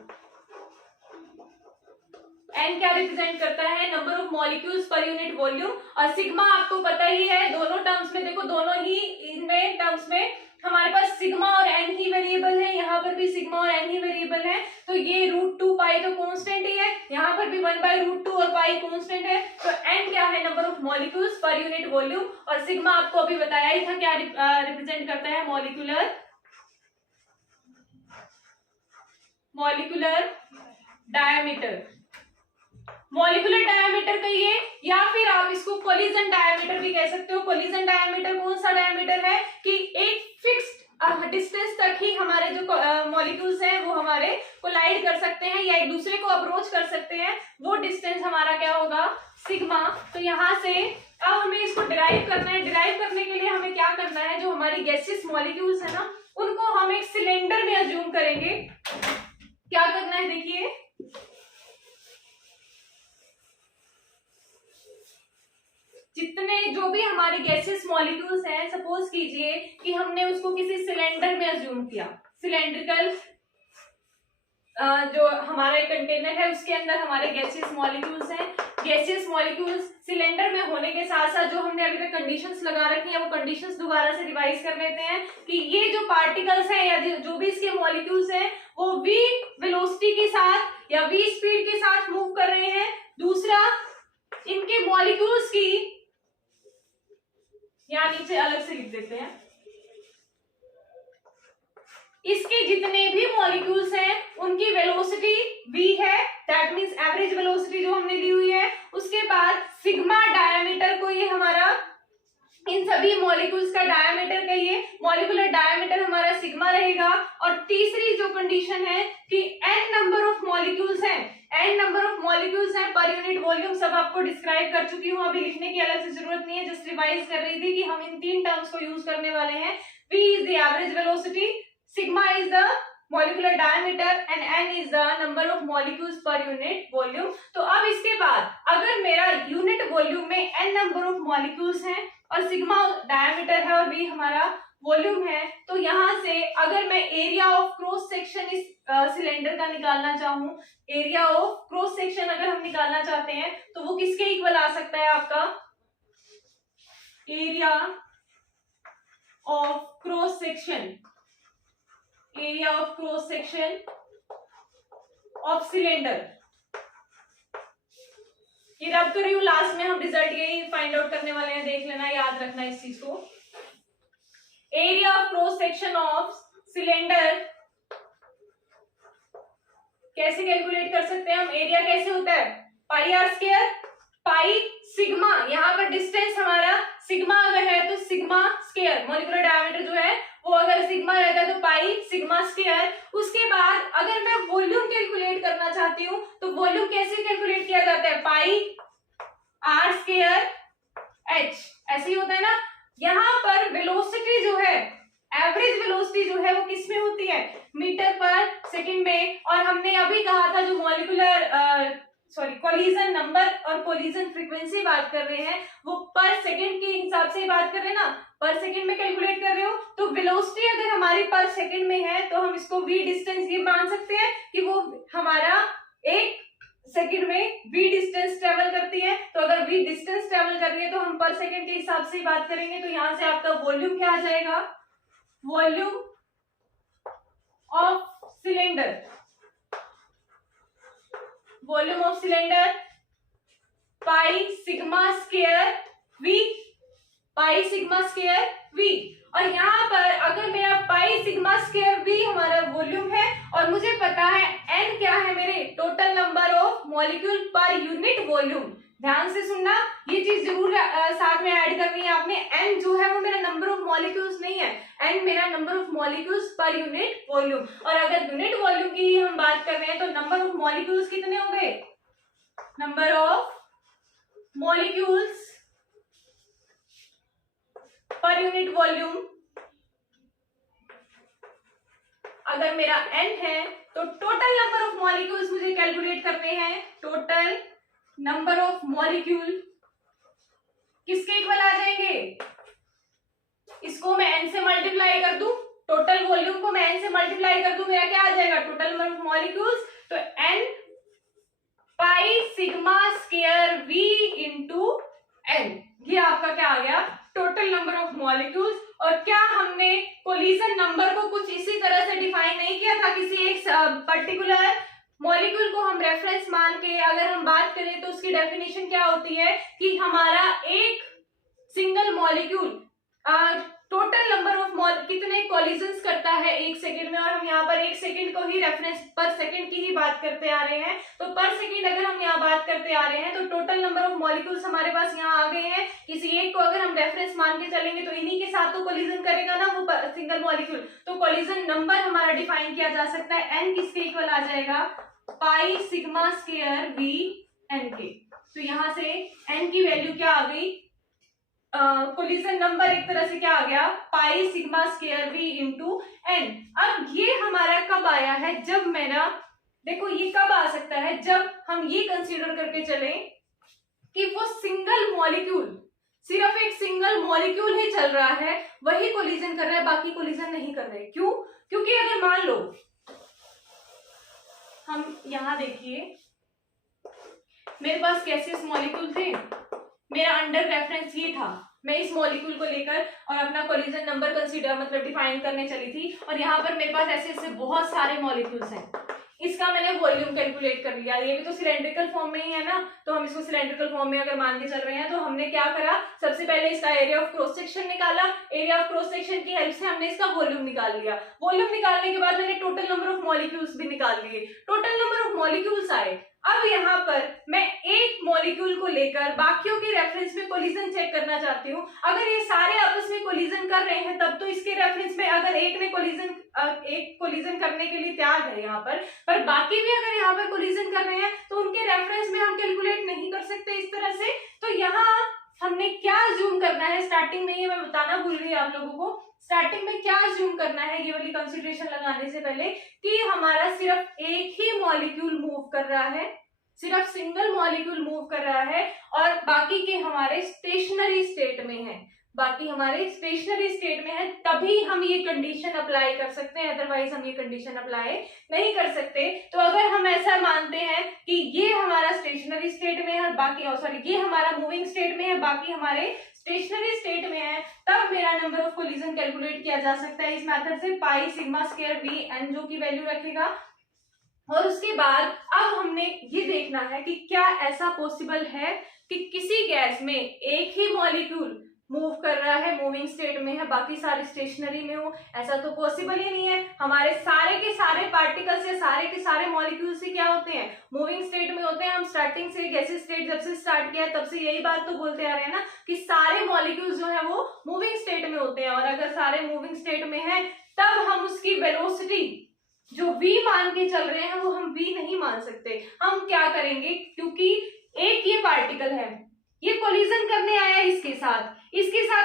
N क्या रिप्रेजेंट करता है, number of molecules per unit volume. और सिग्मा आपको पता ही है, दोनों टर्म्स में देखो, दोनों ही इनमें टर्म्स में हमारे पास सिग्मा और एन ही वेरिएबल है, यहाँ पर भी सिग्मा और एन ही वेरिएबल है। तो ये √2 पाई तो कांस्टेंट ही है, यहाँ पर भी 1/√2 और पाई कांस्टेंट है। तो एन क्या है, number of molecules per unit volume. और सिग्मा आपको अभी बताया ही था क्या रिप्रेजेंट करता है, मॉलिक्यूलर डायमीटर कहिए, या फिर आप इसको कोलिजन डायमीटर भी कह सकते हो। कोलिजन डायमीटर कौन सा डायमीटर है कि एक फिक्स्ड डिस्टेंस तक ही हमारे जो मॉलिक्यूल्स हैं वो हमारे कोलाइड कर सकते हैं या एक दूसरे को अप्रोच कर सकते हैं, वो डिस्टेंस हमारा क्या होगा, सिग्मा। तो यहाँ से अब हमें इसको डिराइव करना है। डिराइव करने के लिए हमें क्या करना है, जो हमारी गैसियस मॉलिक्यूल्स है ना, उनको हम एक सिलेंडर में अज्यूम करेंगे। क्या करना है, देखिए, जितने जो भी हमारे गैसेस मॉलिक्यूल्स हैं, सपोज कीजिए कि हमने उसको किसी सिलेंडर में अज्यूम किया। सिलेंड्रिकल जो हमारा कंटेनर है उसके अंदर हमारे गैसेस मॉलिक्यूल्स हैं। गैसेस मॉलिक्यूल्स सिलेंडर में होने के साथ साथ जो हमने अभी तक कंडीशंस लगा रखी हैं, वो कंडीशंस दोबारा से रिवाइज कर लेते हैं कि ये जो पार्टिकल्स हैं या जो भी इसके मॉलिक्यूल्स हैं वो v वेलोसिटी के साथ या v स्पीड के साथ मूव कर रहे हैं। दूसरा, इनके मॉलिक्यूल्स की, यहाँ नीचे अलग से लिख देते हैं, इसके जितने भी मॉलिक्यूल्स हैं उनकी वेलोसिटी v है, दैट मींस एवरेज वेलोसिटी जो हमने ली हुई है। उसके बाद सिग्मा डायमीटर को, ये हमारा इन सभी मॉलिक्यूल्स का डायमीटर कहिए, मॉलिक्यूलर डायमीटर हमारा सिग्मा रहेगा। और तीसरी जो कंडीशन है कि n नंबर ऑफ मॉलिक्यूल्स हैं, n नंबर ऑफ मॉलिक्यूल्स हैं पर यूनिट वॉल्यूम, सब आपको डिस्क्राइब कर चुकी हूँ, अभी लिखने की अलग से जरूरत नहीं है, जस्ट रिवाइज कर रही थी कि हम इन तीन टर्म्स को यूज करने वाले हैं। v is the average velocity, sigma is the molecular diameter and n is the number of molecules per unit volume। तो अब इसके मॉलिक्यूल्स हैं और सिग्मा डायमीटर है और v हमारा वॉल्यूम है। तो यहाँ से अगर मैं एरिया ऑफ क्रॉस सेक्शन इस सिलेंडर का निकालना चाहूं, एरिया ऑफ क्रॉस सेक्शन अगर हम निकालना चाहते हैं तो वो किसके इक्वल आ सकता है? आपका area of cross section, area of cross section of cylinder. ये रब कर रही हूँ, लास्ट में हम रिजल्ट यही फाइंड आउट करने वाले हैं, देख लेना, याद रखना इस चीज को। Area of cross section of cylinder कैसे कैलकुलेट कर सकते हैं हम? एरिया कैसे होता है? पाई आर स्क्वायर, पाई सिग्मा, यहाँ पर डिस्टेंस हमारा सिग्मा अगर है तो सिग्मा स्क्वायर, मॉलिक्यूलर डायमीटर जो है वो अगर सिग्मा रहता है तो पाई सिग्मा स्क्वायर। उसके बाद अगर मैं वॉल्यूम कैलकुलेट करना चाहती हूँ तो वॉल्यूम कैसे कैलकुलेट किया जाता है? पाई आर स्क्वायर एच, ऐसे ही होता है ना। यहाँ पर वेलोसिटी जो है, एवरेज वेलोसिटी जो है वो किस में होती है? मीटर पर सेकंड में। और हमने अभी कहा था जो मॉलिक्यूलर कोलिजन नंबर और कोलिजन फ्रीक्वेंसी बात कर रहे हैं वो पर सेकंड के हिसाब से बात कर रहे हैं ना, पर सेकंड में कैलकुलेट कर रहे हो। तो वेलोसिटी अगर हमारी पर सेकंड में है तो हम इसको v डिस्टेंस ये मान सकते हैं कि वो हमारा एक सेकंड में v डिस्टेंस ट्रेवल करती है। तो अगर v डिस्टेंस ट्रेवल कर रही है तो हम पर सेकंड के हिसाब से बात करेंगे। तो यहां से आपका वॉल्यूम क्या आ जाएगा? Volume of cylinder, volume of cylinder pi sigma square v, pi sigma square v। और यहाँ पर अगर मेरा पाई सिग्मा स्क्वायर v हमारा वॉल्यूम है और मुझे पता है n क्या है मेरे, total number of molecule per unit volume. ध्यान से सुनना, ये चीज जरूर साथ में ऐड करनी है आपने। n जो है वो मेरा नंबर ऑफ मॉलिक्यूल्स नहीं है, n मेरा number of molecules per unit volume. और अगर यूनिट वॉल्यूम की ही हम बात कर रहे हैं तो नंबर ऑफ मॉलिक्यूल्स कितने हो गए? Number of molecules per unit volume अगर मेरा n है तो टोटल नंबर ऑफ मॉलिक्यूल्स मुझे कैलकुलेट करने हैं। टोटल नंबर ऑफ मॉलिक्यूल किसके इक्वल आ जाएंगे? इसको मैं n से मल्टीप्लाई कर दूं, टोटल वॉल्यूम को मैं n से मल्टीप्लाई कर दूं, मेरा क्या आ जाएगा? Total number of molecules. तो n पाई sigma square v into n, ये आपका क्या आ गया? Total number of molecules. और क्या हमने कोलिजन नंबर को कुछ इसी तरह से डिफाइन नहीं किया था? किसी एक पर्टिकुलर मॉलिक्यूल को हम रेफरेंस मान के अगर हम बात करें तो उसकी डेफिनेशन क्या होती है कि हमारा एक single molecule total number of कितने कोलिजन्स करता है एक सेकंड में। और हम यहाँ पर एक सेकंड को ही रेफरेंस पर सेकंड की ही बात करते आ रहे हैं। तो पर सेकंड अगर हम यहाँ बात करते आ रहे हैं तो टोटल नंबर ऑफ मॉलिक्यूल्स हमारे पास यहाँ आ गए हैं। किसी एक को अगर हम रेफरेंस मान के चलेंगे तो इन्हीं के साथ तो कोलिजन करेगा ना वो सिंगल मॉलिक्यूल। तो कोलिजन नंबर हमारा डिफाइन किया जा सकता है, n किसके इक्वल आ जाएगा? पाई सिग्मा स्क्वायर v n के। तो यहाँ से n की वैल्यू क्या आ गई? कोलिजन नंबर एक तरह से क्या आ गया? पाई sigma square v into n। अब ये हमारा कब आया है? जब मेरा, देखो ये कब आ सकता है? जब हम ये कंसीडर करके चले कि वो सिंगल मॉलिक्यूल, सिर्फ एक सिंगल मॉलिक्यूल ही चल रहा है, वही कोलिजन कर रहा है, बाकी कोलिजन नहीं कर रहे। क्यों? क्योंकि अगर मान लो हम यहाँ देखिए मेरे पास गैसियस मॉलिक्यूल थे, मेरा अंडर रेफरेंस ये था, मैं इस मॉलिक्यूल को लेकर और अपना कोलिजन नंबर कंसीडर मतलब डिफाइन करने चली थी। और यहाँ पर मेरे पास ऐसे ऐसे बहुत सारे मॉलिक्यूल्स हैं, इसका मैंने वॉल्यूम कैलकुलेट कर लिया। ये भी तो सिलेंड्रिकल फॉर्म में ही है ना, तो हम इसको सिलेंड्रिकल फॉर्म में अगर मान के चल रहे हैं तो हमने क्या करा? सबसे पहले इसका एरिया ऑफ क्रॉस सेक्शन निकाला, एरिया ऑफ क्रॉस सेक्शन की हेल्प से हमने इसका वॉल्यूम निकाल लिया। वॉल्यूम निकालने के बाद मैंने टोटल नंबर ऑफ मॉलिक्यूल्स भी निकाल लिए, टोटल नंबर ऑफ मॉलिक्यूल्स आए। अब यहाँ पर मैं एक मॉलिक्यूल को लेकर बाकियों के रेफरेंस में कोलिजन चेक करना चाहती हूँ। अगर ये सारे आपस में कोलिजन कर रहे हैं तब तो इसके रेफरेंस में अगर एक ने कोलिजन करने के लिए तैयार है यहाँ पर बाकी भी अगर यहाँ पर कोलिजन कर रहे हैं तो उनके रेफरेंस में हम कैलकुलेट नहीं कर सकते इस तरह से। तो यहाँ हमने क्या अज्यूम करना है स्टार्टिंग में, ये मैं बताना भूल गई आप लोगों को। स्टार्टिंग में क्या अज्यूम करना है ये वाली कंसीडरेशन लगाने से पहले कि हमारा सिर्फ एक ही मॉलिक्यूल मूव कर रहा है, सिर्फ सिंगल मॉलिक्यूल मूव कर रहा है और बाकी के हमारे स्टेशनरी स्टेट में है, बाकी हमारे स्टेशनरी स्टेट में है, तभी हम ये कंडीशन अप्लाई कर सकते हैं, अदरवाइज हम ये कंडीशन अप्लाई नहीं कर सकते। तो अगर हम ऐसा मानते हैं कि ये हमारा स्टेशनरी स्टेट में है और बाकी सॉरी ये हमारा मूविंग स्टेट में है, बाकी हमारे स्टेशनरी स्टेट में है, तब मेरा नंबर ऑफ कोलिजन कैलकुलेट किया जा सकता है इस मेथड से, pi sigma square V N जो की वैल्यू रखेगा। और उसके बाद अब हमने ये देखना है कि क्या ऐसा पॉसिबल है कि किसी गैस में एक ही मॉलिक्यूल मूव कर रहा है, मूविंग स्टेट में है, बाकी सारे स्टेशनरी में हो। ऐसा तो पॉसिबल ही नहीं है। हमारे सारे के सारे पार्टिकल्स या सारे के सारे मॉलिक्यूल्स ही क्या होते हैं, मूविंग स्टेट में होते हैं। हम स्टार्टिंग से गैसेस स्टेट जब से स्टार्ट किया तब से यही बात तो बोलते आ रहे हैं ना कि सारे मॉलिक्यूल्स जो है वो मूविंग स्टेट में होते हैं, और अगर सारे मूविंग स्टेट में है तब हम उसकी वेलोसिटी जो v मान के चल रहे हैं वो हम v नहीं मान सकते। हम क्या करेंगे, क्योंकि एक ये पार्टिकल है, ये कोलिजन करने आया इसके साथ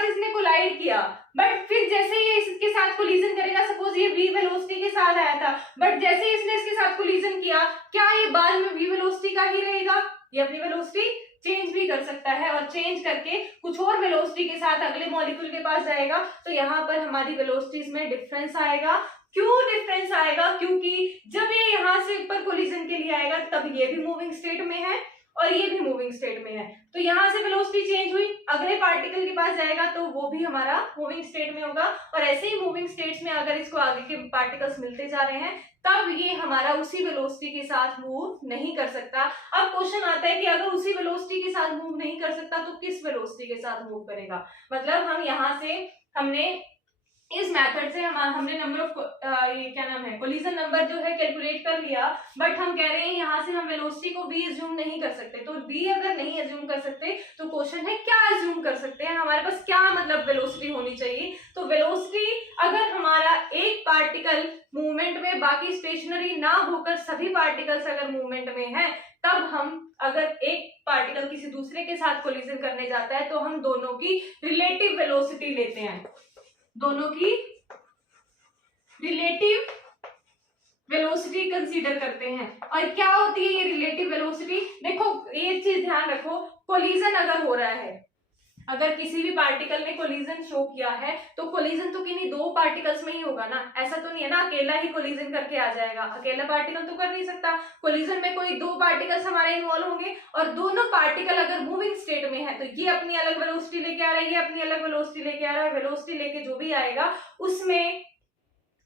इसने कोलाइड किया, बट फिर जैसे ये इसके साथ कोलिजन करेगा, सपोज ये v वेलोसिटी के साथ आया था, बट जैसे ही इसने इसके साथ कोलिजन किया, क्या ये बाद में v वेलोसिटी का ही रहेगा? ये अपनी वेलोसिटी चेंज भी कर सकता है और चेंज करके कुछ और वेलोसिटी के साथ अगले मॉलिक्यूल के पास जाएगा। तो यहाँ पर हमारी वेलोसिटीज में डिफरेंस आएगा। क्यों डिफरेंस आएगा? क्योंकि जब ये यहाँ से ऊपर कोलिजन के लिए आएगा तब ये भी मूविंग स्टेट में है और ये भी मूविंग स्टेट में है, तो यहाँ से वेलोसिटी चेंज हुई, अगले पार्टिकल के पास जाएगा तो वो भी हमारा मूविंग स्टेट में होगा। और ऐसे ही मूविंग स्टेट्स में अगर इसको आगे के पार्टिकल्स मिलते जा रहे हैं तब ये हमारा उसी वेलोसिटी के साथ मूव नहीं कर सकता। अब क्वेश्चन आता है कि अगर उसी वेलोसिटी के साथ मूव नहीं कर सकता तो किस वेलोसिटी के साथ मूव करेगा? मतलब हम यहाँ से हमने इस मेथड से हमने नंबर ऑफ ये क्या नाम है कोलिजन नंबर जो है कैलकुलेट कर लिया, बट हम कह रहे हैं यहाँ से हम वेलोसिटी को v अज्यूम नहीं कर सकते। तो v अगर नहीं अज्यूम कर सकते तो क्वेश्चन है क्या अज्यूम कर सकते हैं, हमारे पास क्या मतलब वेलोसिटी होनी चाहिए? तो वेलोसिटी अगर हमारा एक पार्टिकल मूवमेंट में बाकी स्टेशनरी ना होकर सभी पार्टिकल्स अगर मूवमेंट में है, तब हम अगर एक पार्टिकल किसी दूसरे के साथ कोलिजन करने जाता है तो हम दोनों की रिलेटिव वेलोसिटी लेते हैं, दोनों की रिलेटिव वेलोसिटी कंसीडर करते हैं। और क्या होती है ये रिलेटिव वेलोसिटी? देखो ये चीज ध्यान रखो, कोलिजन अगर हो रहा है, अगर किसी भी पार्टिकल ने कोलिजन शो किया है तो कोलिजन तो किन्हीं दो पार्टिकल्स में ही होगा ना, ऐसा तो नहीं है ना अकेला ही कोलिजन करके आ जाएगा, अकेला पार्टिकल तो कर नहीं सकता। कोलिजन में कोई दो पार्टिकल्स हमारे इन्वॉल्व होंगे और दोनों पार्टिकल अगर मूविंग स्टेट में है तो ये अपनी अलग वेलोसिटी लेके आ रहा है, ये अपनी अलग वेलोसिटी लेके आ रहा है। वेलोसिटी लेके जो भी आएगा उसमें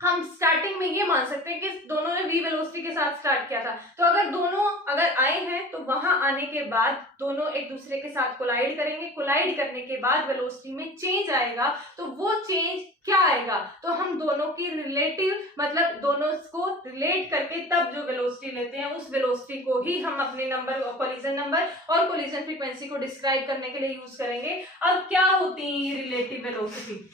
हम स्टार्टिंग में ये मान सकते हैं कि दोनों ने v वेलोसिटी के साथ स्टार्ट किया था, तो अगर दोनों अगर आए हैं तो वहां आने के बाद दोनों एक दूसरे के साथ कोलाइड करेंगे, कोलाइड करने के बाद वेलोसिटी में चेंज आएगा। तो वो चेंज क्या आएगा? तो हम दोनों की रिलेटिव मतलब दोनों को रिलेट करके तब जो वेलोसिटी लेते हैं उस वेलोसिटी को ही हम अपने नंबर कोलिजन नंबर और कोलिजन फ्रीक्वेंसी को डिस्क्राइब करने के लिए यूज करेंगे। अब क्या होती है रिलेटिव वेलोसिटी,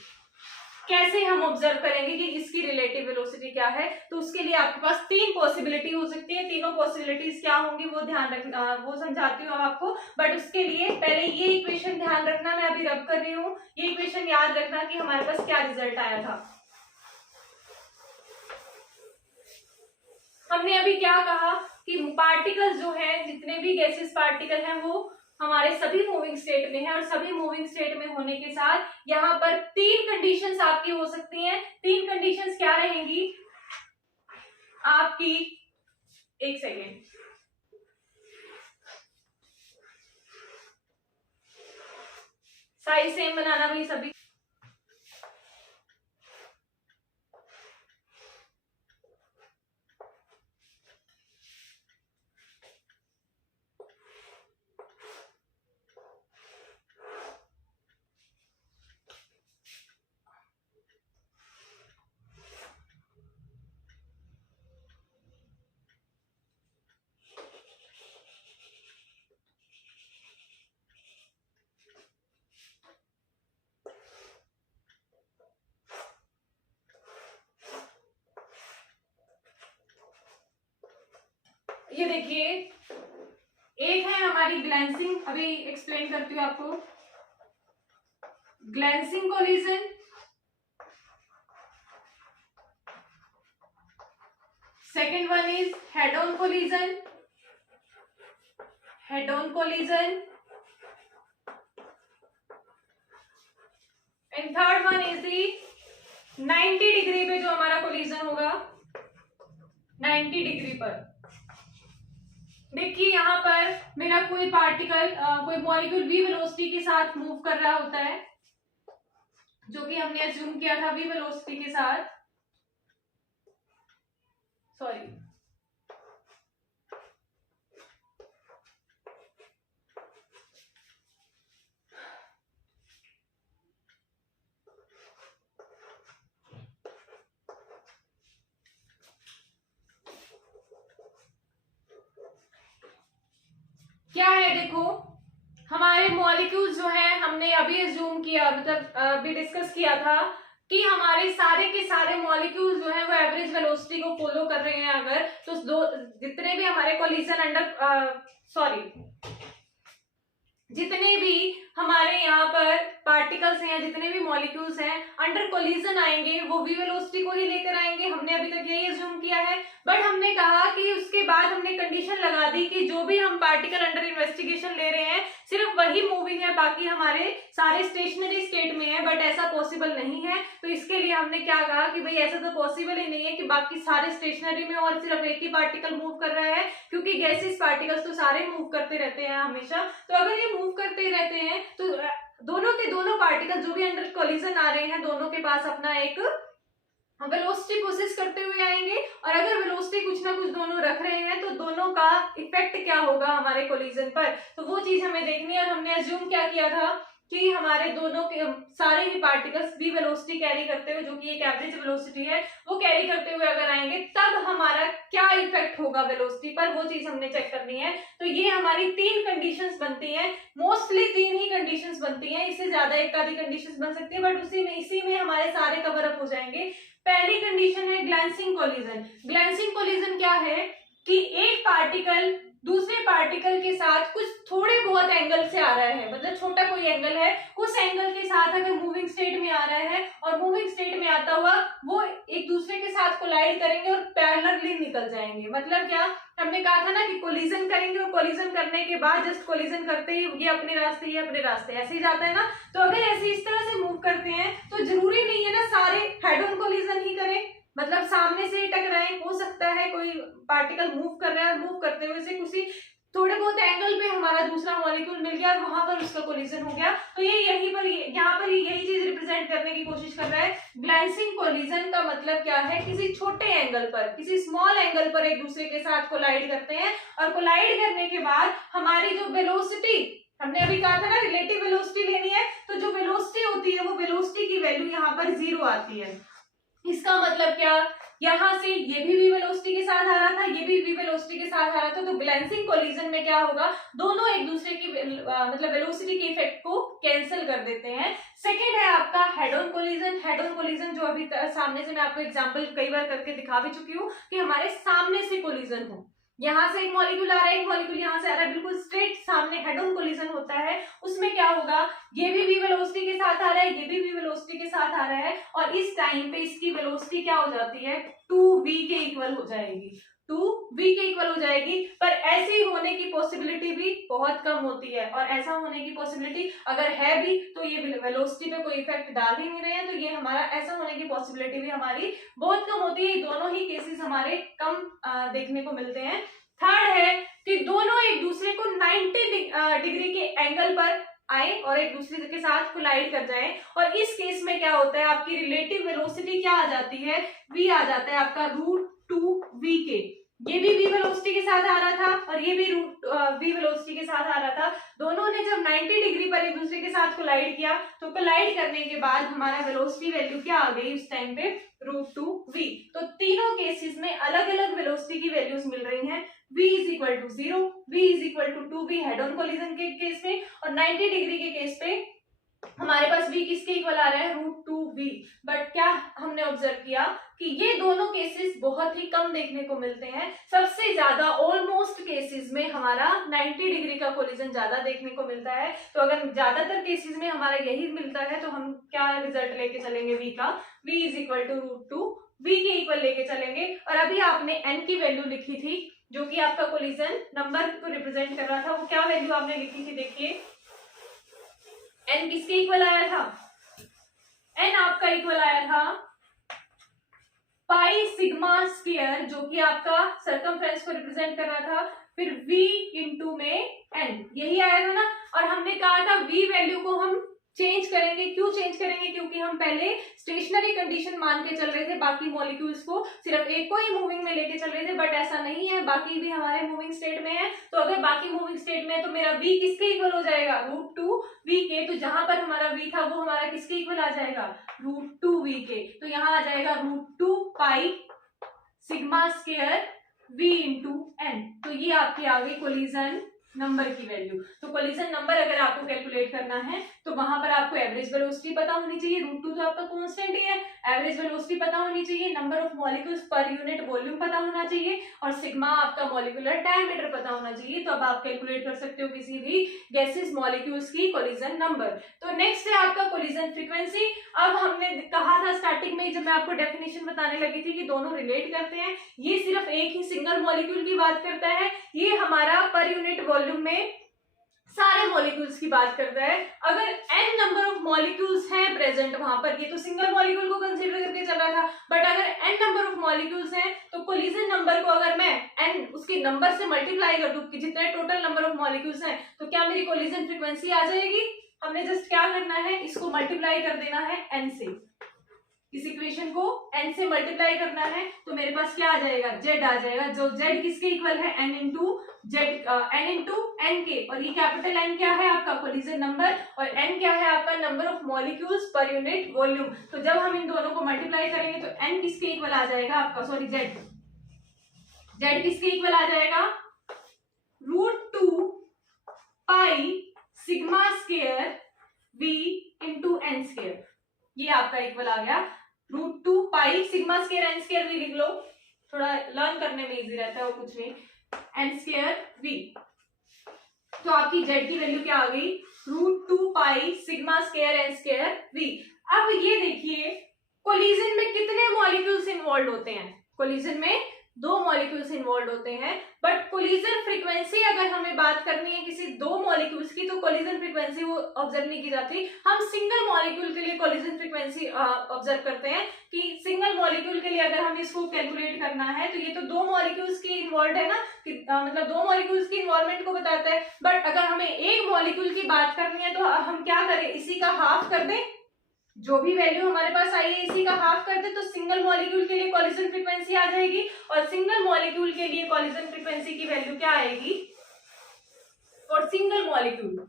कैसे हम ऑब्जर्व करेंगे कि इसकी रिलेटिव वेलोसिटी क्या है? तो उसके लिए आपके पास तीन पॉसिबिलिटी हो सकती है। तीनों पॉसिबिलिटीज क्या होंगी वो ध्यान रखना, वो समझाती हूँ आपको, बट उसके लिए पहले ये इक्वेशन ध्यान रखना, मैं अभी रब कर रही हूँ, ये इक्वेशन याद रखना कि हमारे पास क्या रिजल्ट आया था। हमने अभी क्या कहा कि पार्टिकल्स जो है, जितने भी गैसेस पार्टिकल हैं वो हमारे सभी मूविंग स्टेट में है, और सभी मूविंग स्टेट में होने के साथ यहाँ पर तीन कंडीशंस आपकी हो सकती हैं। तीन कंडीशंस क्या रहेंगी आपकी? एक सेकेंड, साइज सेम बनाना भाई सभी। ये देखिए, एक है हमारी ग्लैंसिंग, अभी एक्सप्लेन करती हूँ आपको। Glancing collision, second one is head on collision, head on collision, and third one is the 90 degree पे जो हमारा कोलिजन होगा, 90 डिग्री पर। देखिए यहाँ पर मेरा कोई पार्टिकल कोई मॉलिक्यूल v वेलोसिटी के साथ मूव कर रहा होता है, जो कि हमने अज्यूम किया था v वेलोसिटी के साथ, सॉरी क्या है, देखो हमारे मॉलिक्यूल्स जो हैं हमने अभी अज्यूम किया, मतलब अभी डिस्कस किया था कि हमारे सारे के सारे मॉलिक्यूल्स जो हैं वो एवरेज वेलोसिटी को फॉलो कर रहे हैं। अगर तो दो जितने भी हमारे कोलिजन जितने भी हमारे यहाँ पर पार्टिकल्स हैं, जितने भी मॉलिक्यूल्स हैं अंडर कोलिजन आएंगे वो v वेलोसिटी को ही लेकर आएंगे। हमने अभी तक यही अज्यूम किया है, बट हमने कहा कि उसके बाद हमने कंडीशन लगा दी कि जो भी हम पार्टिकल अंडर इन्वेस्टिगेशन ले रहे हैं सिर्फ वही मूविंग है, बाकी हमारे सारे स्टेशनरी स्टेट में है। बट ऐसा पॉसिबल नहीं है, तो इसके लिए हमने क्या कहा कि भाई ऐसा तो पॉसिबल ही नहीं है कि बाकी सारे स्टेशनरी में और सिर्फ एक ही पार्टिकल मूव कर रहा है, क्योंकि गैसेस पार्टिकल्स तो सारे मूव करते रहते हैं हमेशा। तो अगर ये मूव करते रहते हैं तो दोनों के दोनों पार्टिकल जो भी अंडर कोलिजन आ रहे हैं दोनों के पास अपना एक वेलोसिटी प्रोसेस करते हुए आएंगे, और अगर वेलोसिटी कुछ ना कुछ दोनों रख रहे हैं तो दोनों का इफेक्ट क्या होगा हमारे कोलिजन पर, तो वो चीज हमें देखनी है। और हमने अज्यूम क्या किया था कि हमारे दोनों के सारे ही पार्टिकल्स v वेलोसिटी कैरी करते हुए, जो कि एक एवरेज वेलोसिटी है, वो कैरी करते हुए अगर आएंगे तब हमारा क्या इफेक्ट होगा वेलोसिटी पर, वो चीज हमने चेक करनी है। तो ये हमारी 3 कंडीशंस बनती हैं, मोस्टली 3 ही कंडीशंस बनती हैं, इससे ज्यादा एक आधी कंडीशंस बन सकती है, बट इसी में हमारे सारे कवर अप हो जाएंगे। पहली कंडीशन है ग्लैंसिंग कोलिजन। ग्लैंसिंग कोलिजन क्या है कि एक पार्टिकल दूसरे पार्टिकल के साथ कुछ थोड़े बहुत एंगल से आ रहा है, मतलब छोटा कोई एंगल है, उस एंगल के साथ अगर मूविंग स्टेट में आ रहा है और मूविंग स्टेट में आता हुआ वो एक दूसरे के साथ कोलाइड करेंगे और पैरेलली निकल जाएंगे। मतलब क्या, हमने कहा था ना कि कोलिजन करेंगे और कोलिजन करने के बाद जस्ट कोलिजन करते ही ये अपने रास्ते, ये अपने रास्ते, ऐसे ही जाता है ना। तो अगर ऐसे इस तरह से मूव करते हैं तो जरूरी नहीं है ना सारे हेड ऑन कोलिजन ही करें, मतलब सामने से ही टकराएं। हो सकता है कोई पार्टिकल मूव कर रहा है, मूव करते हुए से किसी थोड़े बहुत एंगल पे हमारा दूसरा मॉलिक्यूल मिल गया और वहां पर उसका कोलिजन हो गया। तो ये यहाँ पर यही चीज रिप्रेजेंट करने की कोशिश कर रहा है। ग्लैंसिंग कोलिजन का मतलब क्या है, किसी छोटे एंगल पर, किसी स्मॉल एंगल पर एक दूसरे के साथ कोलाइड करते हैं, और कोलाइड करने के बाद हमारी जो वेलोसिटी, हमने अभी कहा था ना रिलेटिव वेलोसिटी लेनी है, तो जो वेलोसिटी होती है वो वेलोसिटी की वैल्यू यहाँ पर 0 आती है। इसका मतलब क्या, यहाँ से ये भी v वेलोसिटी के साथ आ रहा था, ये भी v वेलोसिटी के साथ आ रहा था, तो ग्लैंसिंग कोलिजन में क्या होगा, दोनों एक दूसरे की मतलब वेलोसिटी के इफेक्ट को कैंसिल कर देते हैं। सेकेंड है आपका head on collision. Head on collision जो अभी सामने से मैं आपको एग्जांपल कई बार करके दिखा भी चुकी हूँ कि हमारे सामने से कोलिजन हो, यहाँ से एक मॉलिक्यूल आ रहा है, एक मॉलिक्यूल यहाँ से आ रहा है, बिल्कुल स्ट्रेट सामने हेड ऑन कोलिजन होता है। उसमें क्या होगा, ये भी v वेलोसिटी के साथ आ रहा है, ये भी v वेलोसिटी के साथ आ रहा है, और इस टाइम पे इसकी वेलोसिटी क्या हो जाती है, 2v के इक्वल हो जाएगी, 2v के इक्वल हो जाएगी। पर ऐसे ही होने की पॉसिबिलिटी भी बहुत कम होती है, और ऐसा होने की पॉसिबिलिटी अगर है भी तो ये वेलोसिटी पे कोई इफेक्ट डाल ही नहीं रहे हैं, तो ये हमारा ऐसा होने की पॉसिबिलिटी भी हमारी बहुत कम होती है। दोनों ही केसेस हमारे कम देखने को मिलते हैं। थर्ड है कि दोनों एक दूसरे को 90 डिग्री के एंगल पर आए और एक दूसरे के साथ कोलाइड कर जाए, और इस केस में क्या होता है, आपकी रिलेटिव वेलोसिटी क्या आ जाती है, v आ जाता है आपका √2v के। ये भी v वेलोसिटी के साथ आ रहा था और ये भी v वेलोसिटी के साथ आ रहा था। दोनों ने जब 90 डिग्री पर एक दूसरे के साथ कोलाइड किया, तो कोलाइड करने के बाद हमारा वेलोसिटी वैल्यू क्या आ गई उस टाइम पे, √2v। तो तीनों केसेस में अलग अलग वेलोसिटी की वैल्यूज मिल रही हैं। v is equal to 0, v is equal to 2v head on collision के केस में, और 90 डिग्री के केस पे हमारे पास v किसके इक्वल आ रहा है, √2v। बट क्या हमने ऑब्जर्व किया कि ये दोनों केसेस बहुत ही कम देखने को मिलते हैं। सबसे ज्यादा ऑलमोस्ट केसेस में हमारा 90 डिग्री का कोलिजन ज्यादा देखने को मिलता है। तो अगर ज्यादातर केसेस में हमारा यही मिलता है तो हम क्या रिजल्ट लेके चलेंगे v का, v is equal to √2v के इक्वल लेके चलेंगे। और अभी आपने n की वैल्यू लिखी थी जो कि आपका कोलिजन नंबर को रिप्रेजेंट कर रहा था, वो क्या वैल्यू आपने लिखी थी, देखिए एन किसके इक्वल आया था, एन आपका इक्वल आया था पाई सिग्मा स्क्वायर, जो कि आपका सर्कमफ्रेंस को रिप्रेजेंट कर रहा था, फिर v इंटू में n, यही आया था ना। और हमने कहा था v वैल्यू को हम चेंज करेंगे, क्यों चेंज करेंगे, क्योंकि हम पहले स्टेशनरी कंडीशन मान के चल रहे थे, बाकी मॉलिक्यूल्स को सिर्फ एक को ही मूविंग में लेके चल रहे थे, बट ऐसा नहीं है, बाकी भी हमारे मूविंग स्टेट में है। तो अगर बाकी मूविंग स्टेट में है तो मेरा v किसके इक्वल हो जाएगा, √2v के। तो जहां पर हमारा v था वो हमारा किसके इक्वल आ जाएगा, √2v के। तो यहाँ आ जाएगा √2 pi sigma square v into N. तो ये आपकी आ गई कोलिजन नंबर की वैल्यू। तो कोलिजन नंबर अगर आपको कैलकुलेट करना है तो वहां पर आपको एवरेज वेलोसिटी पता होनी चाहिए, √2 तो आपका कांस्टेंट ही है, एवरेज वेलोसिटी पता होनी चाहिए, number of molecules per unit volume पता होना चाहिए, और सिग्मा आपका मॉलिक्यूलर डायमीटर पता होना चाहिए। तो अब आप कैलकुलेट कर सकते हो किसी भी गैसेस मॉलिक्यूल्स की कोलिजन नंबर। तो नेक्स्ट है आपका कोलिजन फ्रीक्वेंसी। अब हमने कहा था स्टार्टिंग में जब मैं आपको डेफिनेशन बताने लगी थी कि दोनों रिलेट करते हैं, ये सिर्फ एक ही सिंगल मॉलिक्यूल की बात करता है, ये हमारा पर यूनिट वॉल्यूम में सारे मॉलिक्यूल्स की बात करता है। अगर n नंबर ऑफ मॉलिक्यूल्स हैं प्रेजेंट वहां पर, ये तो सिंगल मॉलिक्यूल को कंसीडर करके चल रहा था, बट अगर n नंबर ऑफ मॉलिक्यूल्स हैं तो कोलिजन नंबर को अगर मैं n उसके नंबर से मल्टीप्लाई कर दूं कि जितने टोटल नंबर ऑफ मॉलिक्यूल्स हैं, तो क्या मेरी कोलिजन फ्रीक्वेंसी आ जाएगी। हमने जस्ट क्या करना है, इसको मल्टीप्लाई कर देना है n से, इस इक्वेशन को n से मल्टीप्लाई करना है, तो मेरे पास क्या आ जाएगा, z आ जाएगा, जो z किसके इक्वल है, n इंटू n के, और ये कैपिटल N क्या है आपका कोलिजन नंबर, और n क्या है आपका number of molecules per unit volume. तो जब हम इन दोनों को मल्टीप्लाई करेंगे तो n किसके इक्वल आ जाएगा आपका, सॉरी z किसके इक्वल आ जाएगा, √2 pi sigma square v into n square, ये आपका इक्वल आ गया √2 pi sigma square N square V, लिख लो थोड़ा लर्न करने में इजी रहता है, और कुछ नहीं, एन स्क्वायर वी। तो आपकी z की वैल्यू क्या आ गई, √2 pi sigma square N square V. अब ये देखिए कोलिजन में कितने मॉलिक्यूल्स इन्वॉल्व होते हैं, कोलिजन में 2 मॉलिक्यूल्स इन्वॉल्व होते हैं, बट कोलिजन फ्रीक्वेंसी अगर हमें बात करनी है किसी 2 मॉलिक्यूल्स की, तो कोलिजन फ्रीक्वेंसी वो ऑब्जर्व नहीं की जाती। हम सिंगल मॉलिक्यूल के लिए कोलिजन फ्रीक्वेंसी ऑब्जर्व करते हैं कि सिंगल मॉलिक्यूल के लिए अगर हमें इसको कैलकुलेट करना है तो ये तो 2 मॉलिक्यूल्स की इन्वॉल्व है ना, कि मतलब 2 मॉलिक्यूल्स की इन्वॉल्वमेंट को बताता है। बट अगर हमें एक मॉलिक्यूल की बात करनी है तो हम क्या करें, इसी का हाफ कर दें, जो भी वैल्यू हमारे पास आई है इसी का हाफ कर दे, तो सिंगल मॉलिक्यूल के लिए कोलिजन फ्रीक्वेंसी आ जाएगी, और सिंगल मॉलिक्यूल के लिए कोलिजन फ्रीक्वेंसी की वैल्यू क्या आएगी, for single molecule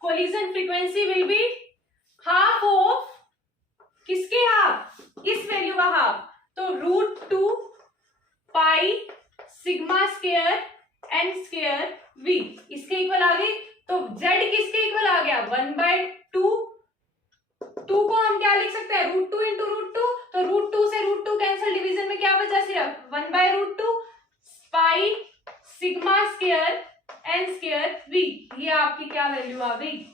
collision frequency will be half of, किसके हाफ, इस वैल्यू का हाफ, तो √2 pi sigma square N square V, इसके इक्वल आ गई। तो z किसके इक्वल आ गया, 1/2, 2 को हम क्या लिख सकते हैं, √2 इंटू √2, तो √2 से √2 कैंसिल, डिवीजन में क्या बचा, सिर्फ 1/√2 pi sigma square N square V. ये आपकी क्या वैल्यू आ गई,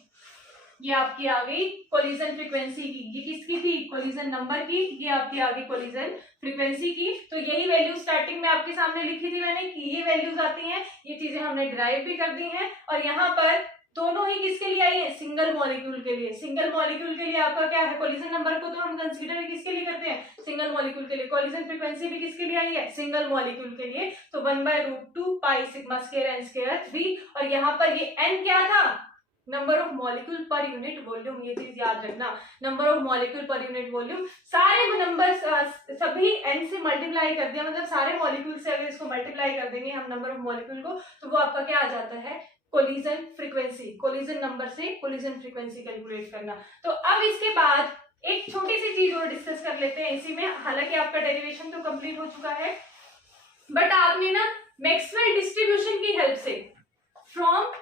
ये आपकी आ गई कोलिजन फ्रीक्वेंसी की, ये किसकी थी, कोलिजन नंबर की, ये आपकी आ गई कोलिजन फ्रीक्वेंसी की। तो यही वैल्यू स्टार्टिंग में आपके सामने लिखी थी मैंने कि ये वैल्यूज आती हैं, ये चीजें हमने डिराइव भी कर दी हैं, और यहाँ पर दोनों ही किसके लिए आई है, सिंगल मॉलिक्यूल के लिए। सिंगल मॉलिक्यूल के लिए आपका क्या है, कोलिजन नंबर को तो हम कंसीडर किसके लिए करते हैं, सिंगल मॉलिक्यूल के लिए। कोलिजन फ्रीक्वेंसी भी किसके लिए आई है, सिंगल मॉलिक्यूल के लिए। तो 1/√2 pi sigma square N square V, और यहाँ पर ये n क्या था, number of molecule per unit volume, ये चीज याद रखना, number of molecule per unit volume. सारे नंबर सभी n से मल्टीप्लाई कर दिया, मतलब सारे मॉलिक्यूल से अगर इसको मल्टीप्लाई कर देंगे हम नंबर ऑफ मॉलिक्यूल को, तो वो आपका क्या आ जाता है, कोलिजन फ्रीक्वेंसी। कोलिजन नंबर से कोलिजन फ्रीक्वेंसी कैलकुलेट करना। तो अब इसके बाद एक छोटी सी चीज और डिस्कस कर लेते हैं इसी में, हालांकि आपका डेरिवेशन तो कंप्लीट हो चुका है, बट आपने ना मैक्सवेल डिस्ट्रीब्यूशन की हेल्प से, फ्रॉम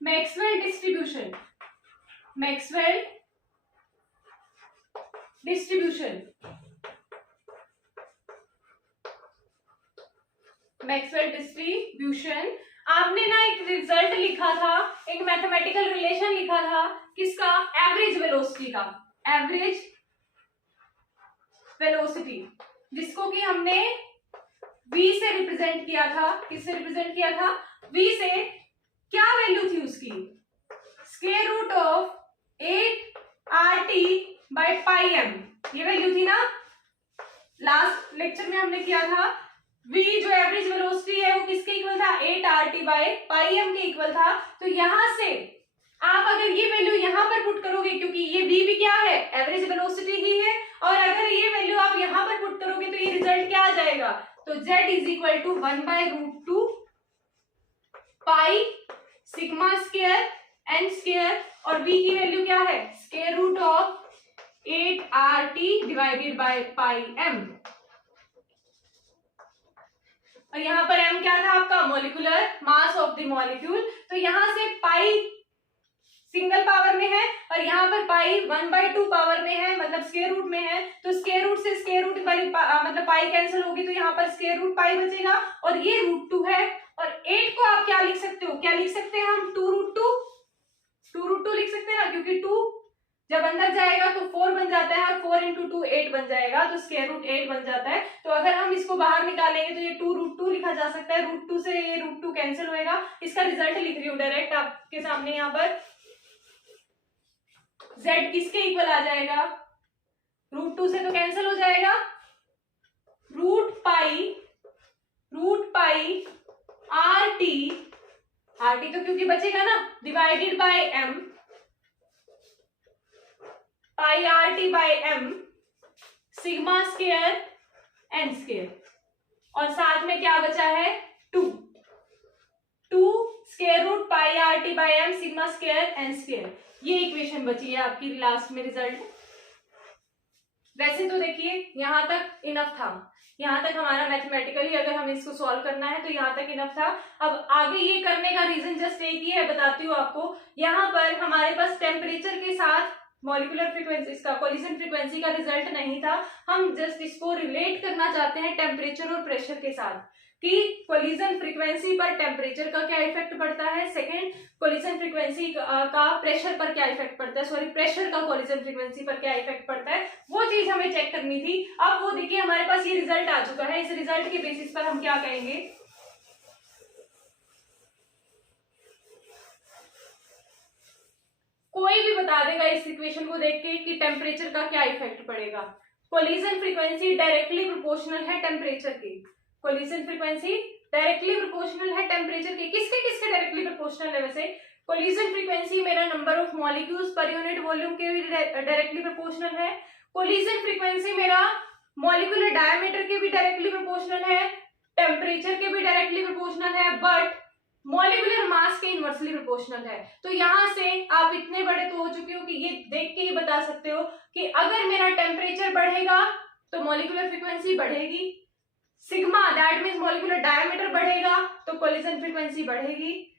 मैक्सवेल डिस्ट्रीब्यूशन आपने ना एक रिजल्ट लिखा था, एक मैथमेटिकल रिलेशन लिखा था, किसका, एवरेज वेलोसिटी का। एवरेज वेलोसिटी, जिसको कि हमने v से रिप्रेजेंट किया था। किससे रिप्रेजेंट किया था? v से। क्या वैल्यू थी उसकी? स्क्वायर रूट ऑफ 8RT/πm, ये वैल्यू थी ना। लास्ट लेक्चर में हमने किया था v जो एवरेज वेलोसिटी है वो किसके इक्वल था? 8RT/πm के इक्वल था। तो यहां से आप अगर ये वैल्यू यहां पर पुट करोगे, क्योंकि ये v भी क्या है? एवरेज वेलोसिटी ही है, और अगर ये वैल्यू आप यहां पर पुट करोगे तो ये रिजल्ट क्या आ जाएगा? तो z is equal to 1/√2 pi sigma square n square, और v की वैल्यू क्या है? Square root of 8RT/πm। और यहाँ पर m क्या था आपका? Molecular mass of the molecule. तो यहाँ से पाई सिंगल पावर में है और यहाँ पर पाई 1/2 पावर में है, मतलब स्क्वायर रूट में है। तो स्क्वायर रूट से स्क्वायर रूट वाली मतलब पाई कैंसिल होगी, तो यहाँ पर स्क्वायर रूट पाई बचेगा, और ये √2 है। और 8 को आप क्या लिख सकते हो? क्या लिख सकते हैं हम? 2√2 लिख सकते हैं ना, क्योंकि 2 जब अंदर जाएगा तो 4 बन जाता है, और 4 × 2 8 बन जाएगा, तो स्क्वायर रूट 8 बन जाता है। तो अगर हम इसको बाहर निकालेंगे तो ये 2√2 लिखा जा सकता है। √2 से ये √2 कैंसिल होएगा। इसका रिजल्ट लिख रही हूँ डायरेक्ट आपके सामने। यहाँ पर z किसके इक्वल आ जाएगा? √2 से तो कैंसिल हो जाएगा, √π RT तो क्योंकि बचेगा ना, divided by m, pi RT/m sigma square n square, और साथ में क्या बचा है? 2 square root pi RT/m sigma square n square. ये इक्वेशन बची है आपकी लास्ट में रिजल्ट। वैसे तो देखिए यहां तक इनफ था, यहां तक हमारा मैथमेटिकली अगर हमें इसको सॉल्व करना है तो यहां तक इनफ था। अब आगे ये करने का रीजन जस्ट एक ही है, बताती हूँ आपको। यहाँ पर हमारे पास टेम्परेचर के साथ मॉलिक्यूलर फ्रीक्वेंसी, इसका कोलिजन फ्रीक्वेंसी का रिजल्ट नहीं था। हम जस्ट इसको रिलेट करना चाहते हैं टेम्परेचर और प्रेशर के साथ, कि कोलिजन फ्रीक्वेंसी पर टेम्परेचर का क्या इफेक्ट पड़ता है, सेकंड कोलिजन फ्रीक्वेंसी का प्रेशर पर क्या इफेक्ट पड़ता है, सॉरी प्रेशर का कोलिजन फ्रीक्वेंसी पर क्या इफेक्ट पड़ता है, वो चीज हमें चेक करनी थी। अब वो देखिए हमारे पास ये रिजल्ट आ चुका है। इस रिजल्ट के बेसिस पर हम क्या कहेंगे? कोई भी बता देगा इस इक्वेशन को देख के कि टेम्परेचर का क्या इफेक्ट पड़ेगा। कोलिजन फ्रीक्वेंसी डायरेक्टली प्रोपोर्शनल है टेम्परेचर की। कोलिजन फ्रीक्वेंसी डायरेक्टली प्रोपोर्शनल है टेम्परेचर के। किसके किसके डायरेक्टली प्रोपोर्शनल है? वैसे कोलिजन फ्रीक्वेंसी मेरा number of molecules per unit volume के डायरेक्टली प्रोपोर्शनल है। कोलिजन फ्रीक्वेंसी मेरा मॉलिक्यूलर डायमीटर के भी डायरेक्टली प्रोपोर्शनल है, टेम्परेचर के भी डायरेक्टली प्रोपोर्शनल है, बट मॉलिक्यूलर मास के इनवर्सली प्रोपोर्शनल है। तो यहां से आप इतने बड़े तो हो चुके हो कि ये देख के ही बता सकते हो कि अगर मेरा टेम्परेचर बढ़ेगा तो मॉलिक्यूलर फ्रीक्वेंसी बढ़ेगी, sigma that means molecular diameter बढ़ेगा तो कोलिजन फ्रीक्वेंसी बढ़ेगी,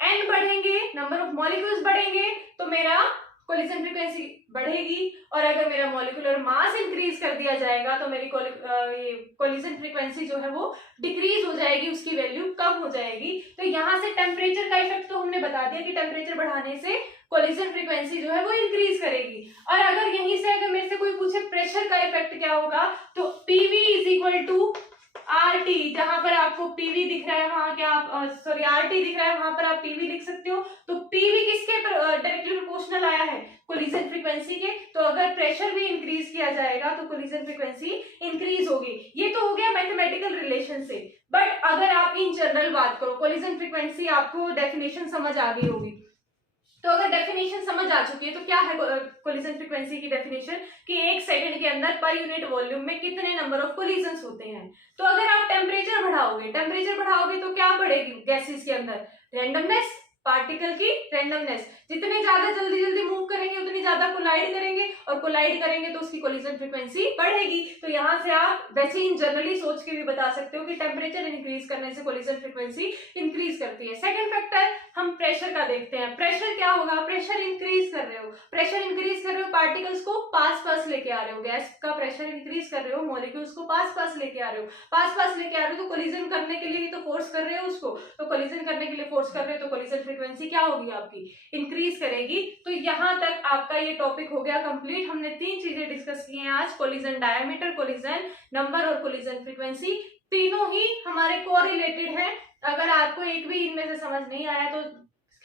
n बढ़ेंगे, नंबर ऑफ मॉलिक्यूल्स बढ़ेंगे तो मेरा कोलिजन फ्रीक्वेंसी बढ़ेगी, और अगर मेरा मॉलिक्यूलर मास इंक्रीज कर दिया जाएगा तो मेरी कोलिजन फ्रीक्वेंसी जो है वो डिक्रीज हो जाएगी, उसकी वैल्यू कम हो जाएगी। तो यहाँ से टेम्परेचर का इफेक्ट तो हमने बता दिया कि टेम्परेचर बढ़ाने से कोलिजन फ्रीक्वेंसी जो है वो इंक्रीज करेगी। और अगर यहीं से अगर मेरे से कोई पूछे प्रेशर का इफेक्ट क्या होगा, तो PV is equal to RT, जहां पर आपको PV दिख रहा है वहां क्या आप सॉरी RT दिख रहा है वहां पर आप PV लिख सकते हो। तो PV किसके डायरेक्टली प्रोपोर्शनल आया है? कोलिजन फ्रीक्वेंसी के। तो अगर प्रेशर भी इंक्रीज किया जाएगा तो कोलिजन फ्रीक्वेंसी इंक्रीज होगी। ये तो हो गया मैथमेटिकल रिलेशन से। बट अगर आप इन जनरल बात करो, कोलिजन फ्रीक्वेंसी आपको डेफिनेशन समझ आ गई होगी। तो अगर डेफिनेशन समझ आ चुकी है तो क्या है कोलिजन फ्रीक्वेंसी की डेफिनेशन, कि 1 सेकंड के अंदर पर यूनिट वॉल्यूम में कितने नंबर ऑफ कोलिजन्स होते हैं। तो अगर आप टेम्परेचर बढ़ाओगे तो क्या बढ़ेगी गैसेस के अंदर? रैंडमनेस, पार्टिकल की रैंडमनेस। जितने ज्यादा जल्दी मूव करेंगे उतनी ज्यादा कोलाइड करेंगे, और कोलाइड करेंगे तो उसकी कोलिजन फ्रीक्वेंसी बढ़ेगी। तो यहाँ से आप वैसे इन जनरली सोच के भी बता सकते हो कि टेम्परेचर इंक्रीज करने से कोलिजन फ्रीक्वेंसी इंक्रीज करती है। सेकंड फैक्टर हम प्रेशर का देखते हैं। प्रेशर क्या होगा? प्रेशर इंक्रीज कर रहे हो, पार्टिकल्स को पास लेके आ रहे हो, गैस का प्रेशर इंक्रीज कर रहे हो, मॉलिक्यूल्स को पास लेके आ रहे हो, पास लेके आ रहे हो, तो कोलिजन करने के लिए तो फोर्स कर रहे हो उसको, तो कोलिजन करने के लिए फोर्स कर रहे हो तो कोलिजन फ्रीक्वेंसी क्या होगी आपकी, इंक्रीज करेगी। तो यहाँ तक आपका ये टॉपिक हो गया कंप्लीट। हमने 3 चीजें डिस्कस की हैं आज, कोलिजन डायमीटर, कोलिजन नंबर और कोलिजन फ्रीक्वेंसी। तीनों ही हमारे कोरिलेटेड है। अगर आपको एक भी इनमें से समझ नहीं आया तो,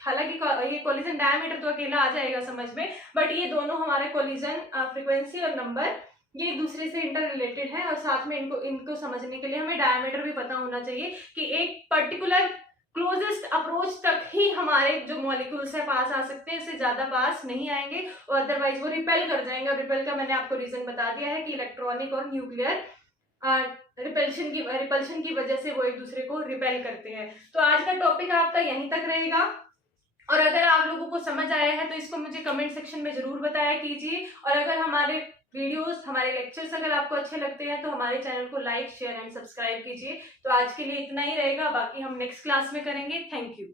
हालांकि ये कोलिजन डायमीटर तो अकेला आ जाएगा समझ में, बट ये दोनों हमारे कोलिजन फ्रीक्वेंसी और नंबर ये एक दूसरे से इंटर रिलेटेड है। और साथ में इनको समझने के लिए हमें डायमीटर भी पता होना चाहिए कि एक पर्टिकुलर क्लोजेस्ट अप्रोच तक ही हमारे जो मॉलिक्यूल्स है पास आ सकते हैं, इससे ज्यादा पास नहीं आएंगे और अदरवाइज वो रिपेल कर जाएंगे। और रिपेल का मैंने आपको रीजन बता दिया है कि इलेक्ट्रॉनिक और न्यूक्लियर रिपल्शन की वजह से वो एक दूसरे को रिपेल करते हैं। तो आज का टॉपिक आपका यहीं तक रहेगा। और अगर आप लोगों को समझ आया है तो इसको मुझे कमेंट सेक्शन में जरूर बताया कीजिए। और अगर हमारे वीडियोस, हमारे लेक्चर्स अगर आपको अच्छे लगते हैं तो हमारे चैनल को लाइक, शेयर एंड सब्सक्राइब कीजिए। तो आज के लिए इतना ही रहेगा, बाकी हम नेक्स्ट क्लास में करेंगे। Thank you.